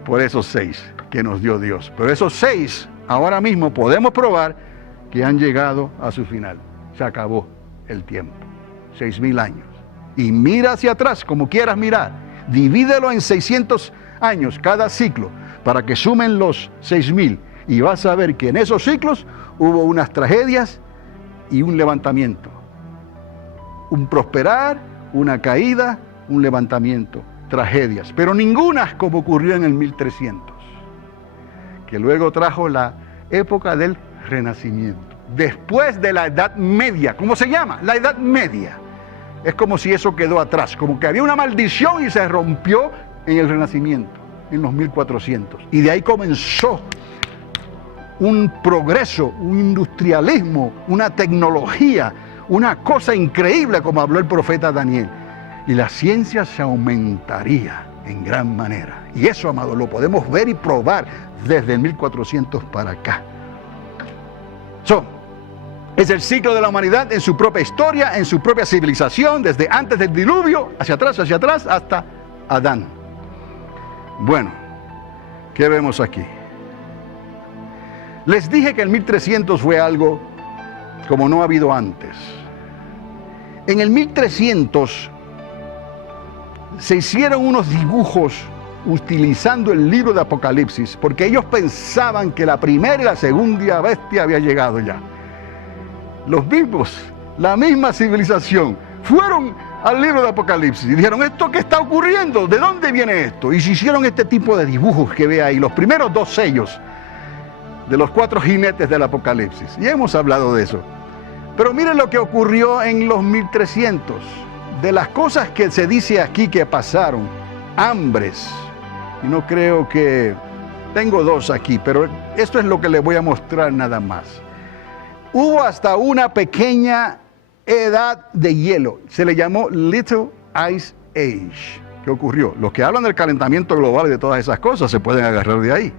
por esos 6 que nos dio Dios. Pero esos 6, ahora mismo podemos probar que han llegado a su final. Se acabó el tiempo. 6.000 años. Y mira hacia atrás como quieras mirar. Divídelo en 600 años cada ciclo para que sumen los 6.000. Y vas a ver que en esos ciclos hubo unas tragedias y un levantamiento. Un prosperar, una caída, un levantamiento. Tragedias, pero ninguna como ocurrió en el 1300, que luego trajo la época del Renacimiento. Después de la Edad Media, ¿cómo se llama? La Edad Media. Es como si eso quedó atrás, como que había una maldición y se rompió en el Renacimiento, en los 1400. Y de ahí comenzó un progreso, un industrialismo, una tecnología, una cosa increíble, como habló el profeta Daniel. Y la ciencia se aumentaría en gran manera. Y eso, amado, lo podemos ver y probar desde el 1400 para acá. Es el ciclo de la humanidad en su propia historia, en su propia civilización, desde antes del diluvio, hacia atrás, hasta Adán. Bueno, ¿qué vemos aquí? Les dije que el 1300 fue algo como no ha habido antes. En el 1300 se hicieron unos dibujos utilizando el libro de Apocalipsis, porque ellos pensaban que la primera y la segunda bestia había llegado ya. Los mismos, la misma civilización, fueron al libro de Apocalipsis y dijeron, ¿esto qué está ocurriendo? ¿De dónde viene esto? Y se hicieron este tipo de dibujos que ve ahí, los primeros 2 sellos de los 4 jinetes del Apocalipsis. Y hemos hablado de eso. Pero miren lo que ocurrió en los 1300. De las cosas que se dice aquí que pasaron, hambres, y no creo que... Tengo 2 aquí, pero esto es lo que les voy a mostrar nada más. Hubo hasta una pequeña edad de hielo, se le llamó Little Ice Age. ¿Qué ocurrió? Los que hablan del calentamiento global y de todas esas cosas se pueden agarrar de ahí.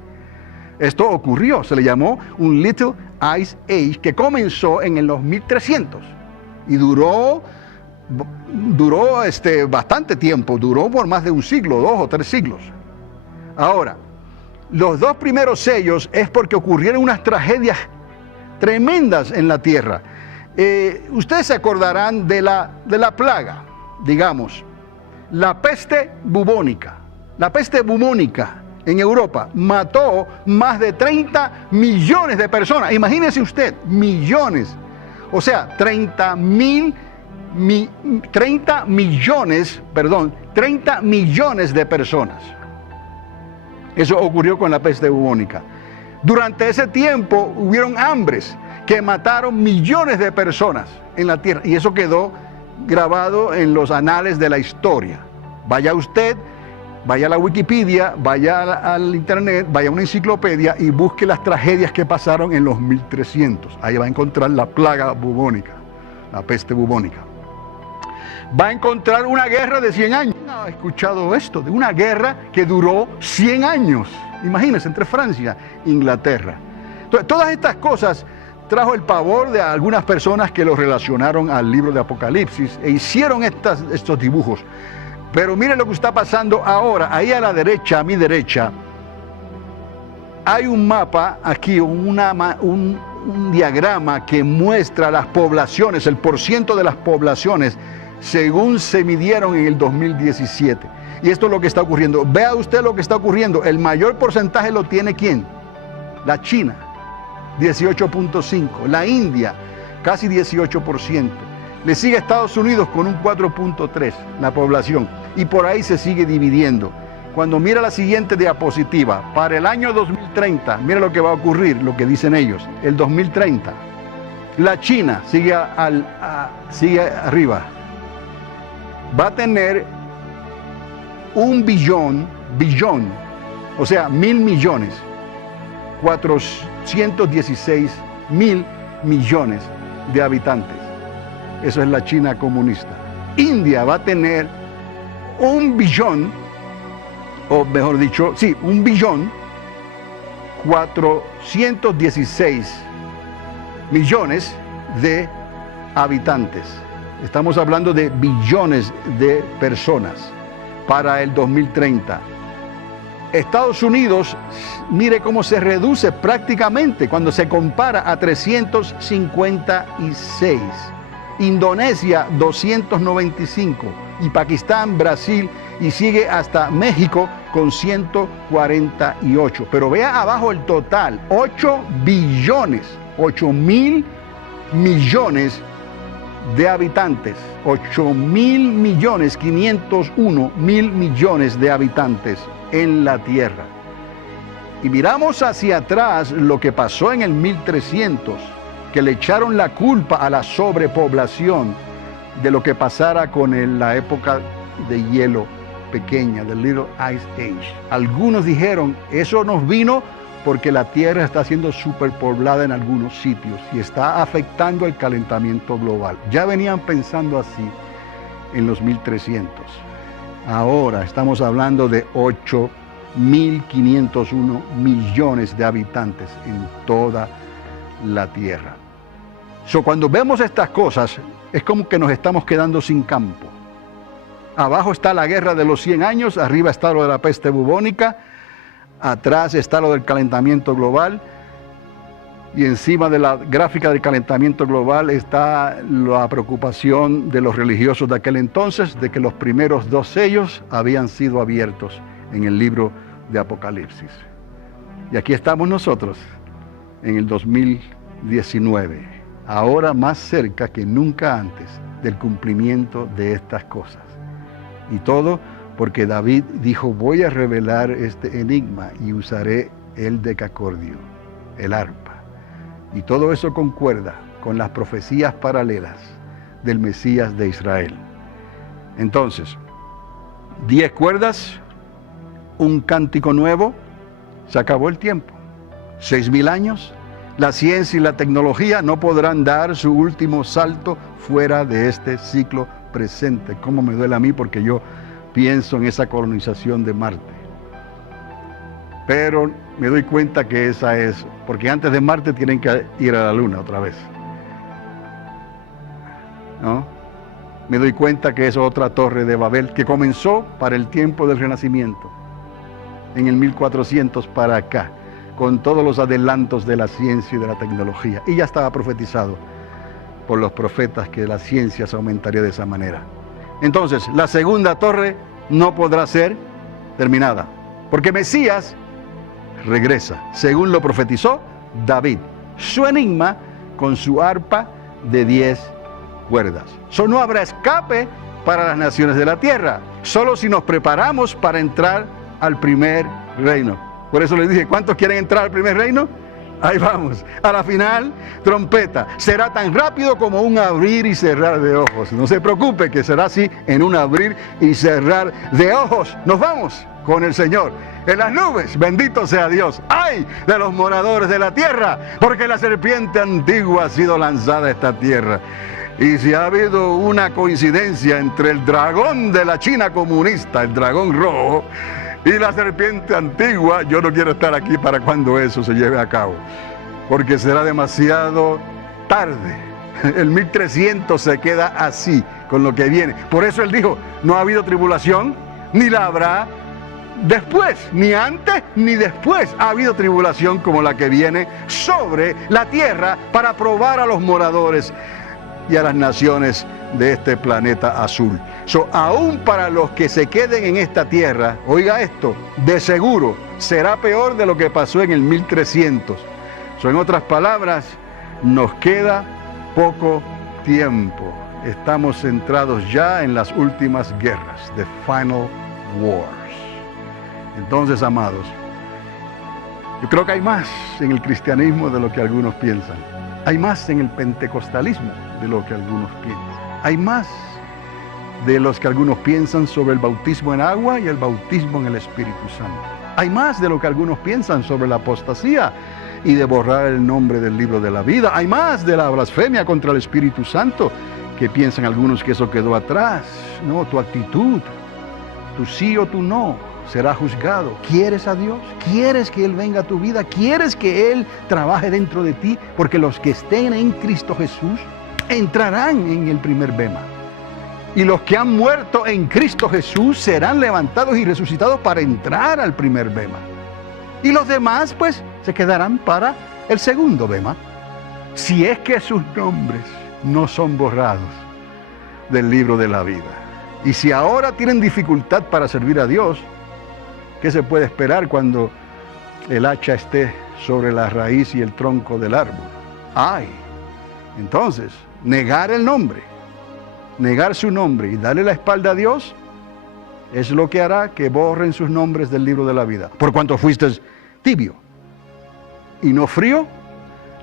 Esto ocurrió, se le llamó un Little Ice Age, que comenzó en los 1300 y duró bastante tiempo, duró por más de un siglo, 2 o 3 siglos. Ahora, los 2 primeros sellos es porque ocurrieron unas tragedias tremendas en la tierra. Ustedes se acordarán de la plaga, digamos, la peste bubónica. La peste bubónica en Europa mató más de 30 millones de personas. Imagínese usted, millones. O sea, 30 millones de personas. Eso ocurrió con la peste bubónica. Durante ese tiempo hubieron hambres que mataron millones de personas en la tierra. Y eso quedó grabado en los anales de la historia. Vaya usted, vaya a la Wikipedia, vaya al internet, vaya a una enciclopedia y busque las tragedias que pasaron en los 1300. Ahí va a encontrar la plaga bubónica, la peste bubónica. Va a encontrar una guerra de 100 años. ¿Ha escuchado esto? De una guerra que duró 100 años. Imagínense, entre Francia e Inglaterra. Entonces, todas estas cosas trajo el pavor de algunas personas que lo relacionaron al libro de Apocalipsis e hicieron estos dibujos. Pero miren lo que está pasando ahora. Ahí a la derecha, a mi derecha, hay un mapa aquí, un diagrama que muestra las poblaciones, el porciento de las poblaciones según se midieron en el 2017. Y esto es lo que está ocurriendo. Vea usted lo que está ocurriendo. El mayor porcentaje lo tiene ¿quién? La China, 18.5%. La India, casi 18%. Le sigue Estados Unidos con un 4.3% la población. Y por ahí se sigue dividiendo. Cuando mira la siguiente diapositiva, para el año 2030, mira lo que va a ocurrir, lo que dicen ellos. El 2030, la China sigue arriba. Va a tener 1 billón, o sea, 1.000 millones, 416.000 millones de habitantes. Eso es la China comunista. India va a tener 1 billón, o mejor dicho, sí, 1 billón, 416 millones de habitantes. Estamos hablando de billones de personas para el 2030. Estados Unidos, mire cómo se reduce prácticamente cuando se compara a 356. Indonesia, 295. Y Pakistán, Brasil y sigue hasta México con 148. Pero vea abajo el total, 8 billones, 8.000 millones de habitantes, 8.501.000 millones de habitantes en la Tierra. Y miramos hacia atrás lo que pasó en el 1300, que le echaron la culpa a la sobrepoblación de lo que pasara con la época de hielo pequeña, del Little Ice Age. Algunos dijeron, eso nos vino porque la Tierra está siendo superpoblada en algunos sitios y está afectando el calentamiento global. Ya venían pensando así en los 1300. Ahora estamos hablando de 8.501 millones de habitantes en toda la Tierra. Cuando vemos estas cosas, es como que nos estamos quedando sin campo. Abajo está la guerra de los 100 años, arriba está lo de la peste bubónica, atrás está lo del calentamiento global y encima de la gráfica del calentamiento global está la preocupación de los religiosos de aquel entonces de que los primeros 2 sellos habían sido abiertos en el libro de Apocalipsis. Y aquí estamos nosotros en el 2019, ahora más cerca que nunca antes del cumplimiento de estas cosas. Y todo porque David dijo, voy a revelar este enigma y usaré el decacordio, el arpa. Y todo eso concuerda con las profecías paralelas del Mesías de Israel. Entonces, 10 cuerdas, un cántico nuevo, se acabó el tiempo. 6.000 años, la ciencia y la tecnología no podrán dar su último salto fuera de este ciclo presente. Cómo me duele a mí porque yo pienso en esa colonización de Marte. Pero me doy cuenta que esa es, porque antes de Marte tienen que ir a la Luna otra vez, ¿no? Me doy cuenta que es otra torre de Babel que comenzó para el tiempo del Renacimiento, en el 1400 para acá, con todos los adelantos de la ciencia y de la tecnología. Y ya estaba profetizado por los profetas que la ciencia se aumentaría de esa manera. Entonces, la segunda torre no podrá ser terminada, porque Mesías regresa, según lo profetizó David, su enigma con su arpa de 10 cuerdas. No habrá escape para las naciones de la tierra, solo si nos preparamos para entrar al primer reino. Por eso les dije, ¿cuántos quieren entrar al primer reino? Ahí vamos, a la final, trompeta. Será tan rápido como un abrir y cerrar de ojos. No se preocupe que será así, en un abrir y cerrar de ojos. Nos vamos con el Señor en las nubes, bendito sea Dios. ¡Ay de los moradores de la tierra! Porque la serpiente antigua ha sido lanzada a esta tierra. Y si ha habido una coincidencia entre el dragón de la China comunista, el dragón rojo, y la serpiente antigua, yo no quiero estar aquí para cuando eso se lleve a cabo, porque será demasiado tarde. El 1300 se queda así con lo que viene. Por eso él dijo, no ha habido tribulación, ni la habrá después, ni antes ni después ha habido tribulación como la que viene sobre la tierra para probar a los moradores y a las naciones de este planeta azul. Aún para los que se queden en esta tierra, oiga esto, de seguro será peor de lo que pasó en el 1300. En otras palabras, nos queda poco tiempo. Estamos centrados ya en las últimas guerras, the final wars. Entonces, amados, yo creo que hay más en el cristianismo de lo que algunos piensan. Hay más en el pentecostalismo de lo que algunos piensan. Hay más de los que algunos piensan sobre el bautismo en agua y el bautismo en el Espíritu Santo. Hay más de lo que algunos piensan sobre la apostasía y de borrar el nombre del libro de la vida. Hay más de la blasfemia contra el Espíritu Santo, que piensan algunos que eso quedó atrás. No, tu actitud, tu sí o tu no, será juzgado. ¿Quieres a Dios? ¿Quieres que Él venga a tu vida? ¿Quieres que Él trabaje dentro de ti? Porque los que estén en Cristo Jesús entrarán en el primer bema. Y los que han muerto en Cristo Jesús serán levantados y resucitados para entrar al primer bema. Y los demás, pues, se quedarán para el segundo bema. Si es que sus nombres no son borrados del libro de la vida. Y si ahora tienen dificultad para servir a Dios, ¿qué se puede esperar cuando el hacha esté sobre la raíz y el tronco del árbol? ¡Ay! Entonces, negar el nombre, negar su nombre y darle la espalda a Dios es lo que hará que borren sus nombres del libro de la vida. Por cuanto fuiste tibio y no frío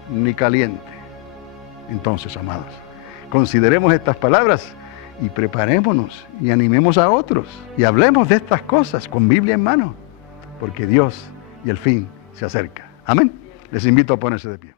ni caliente. Entonces, amados, consideremos estas palabras y preparémonos y animemos a otros y hablemos de estas cosas con Biblia en mano, porque Dios y el fin se acerca. Amén. Les invito a ponerse de pie.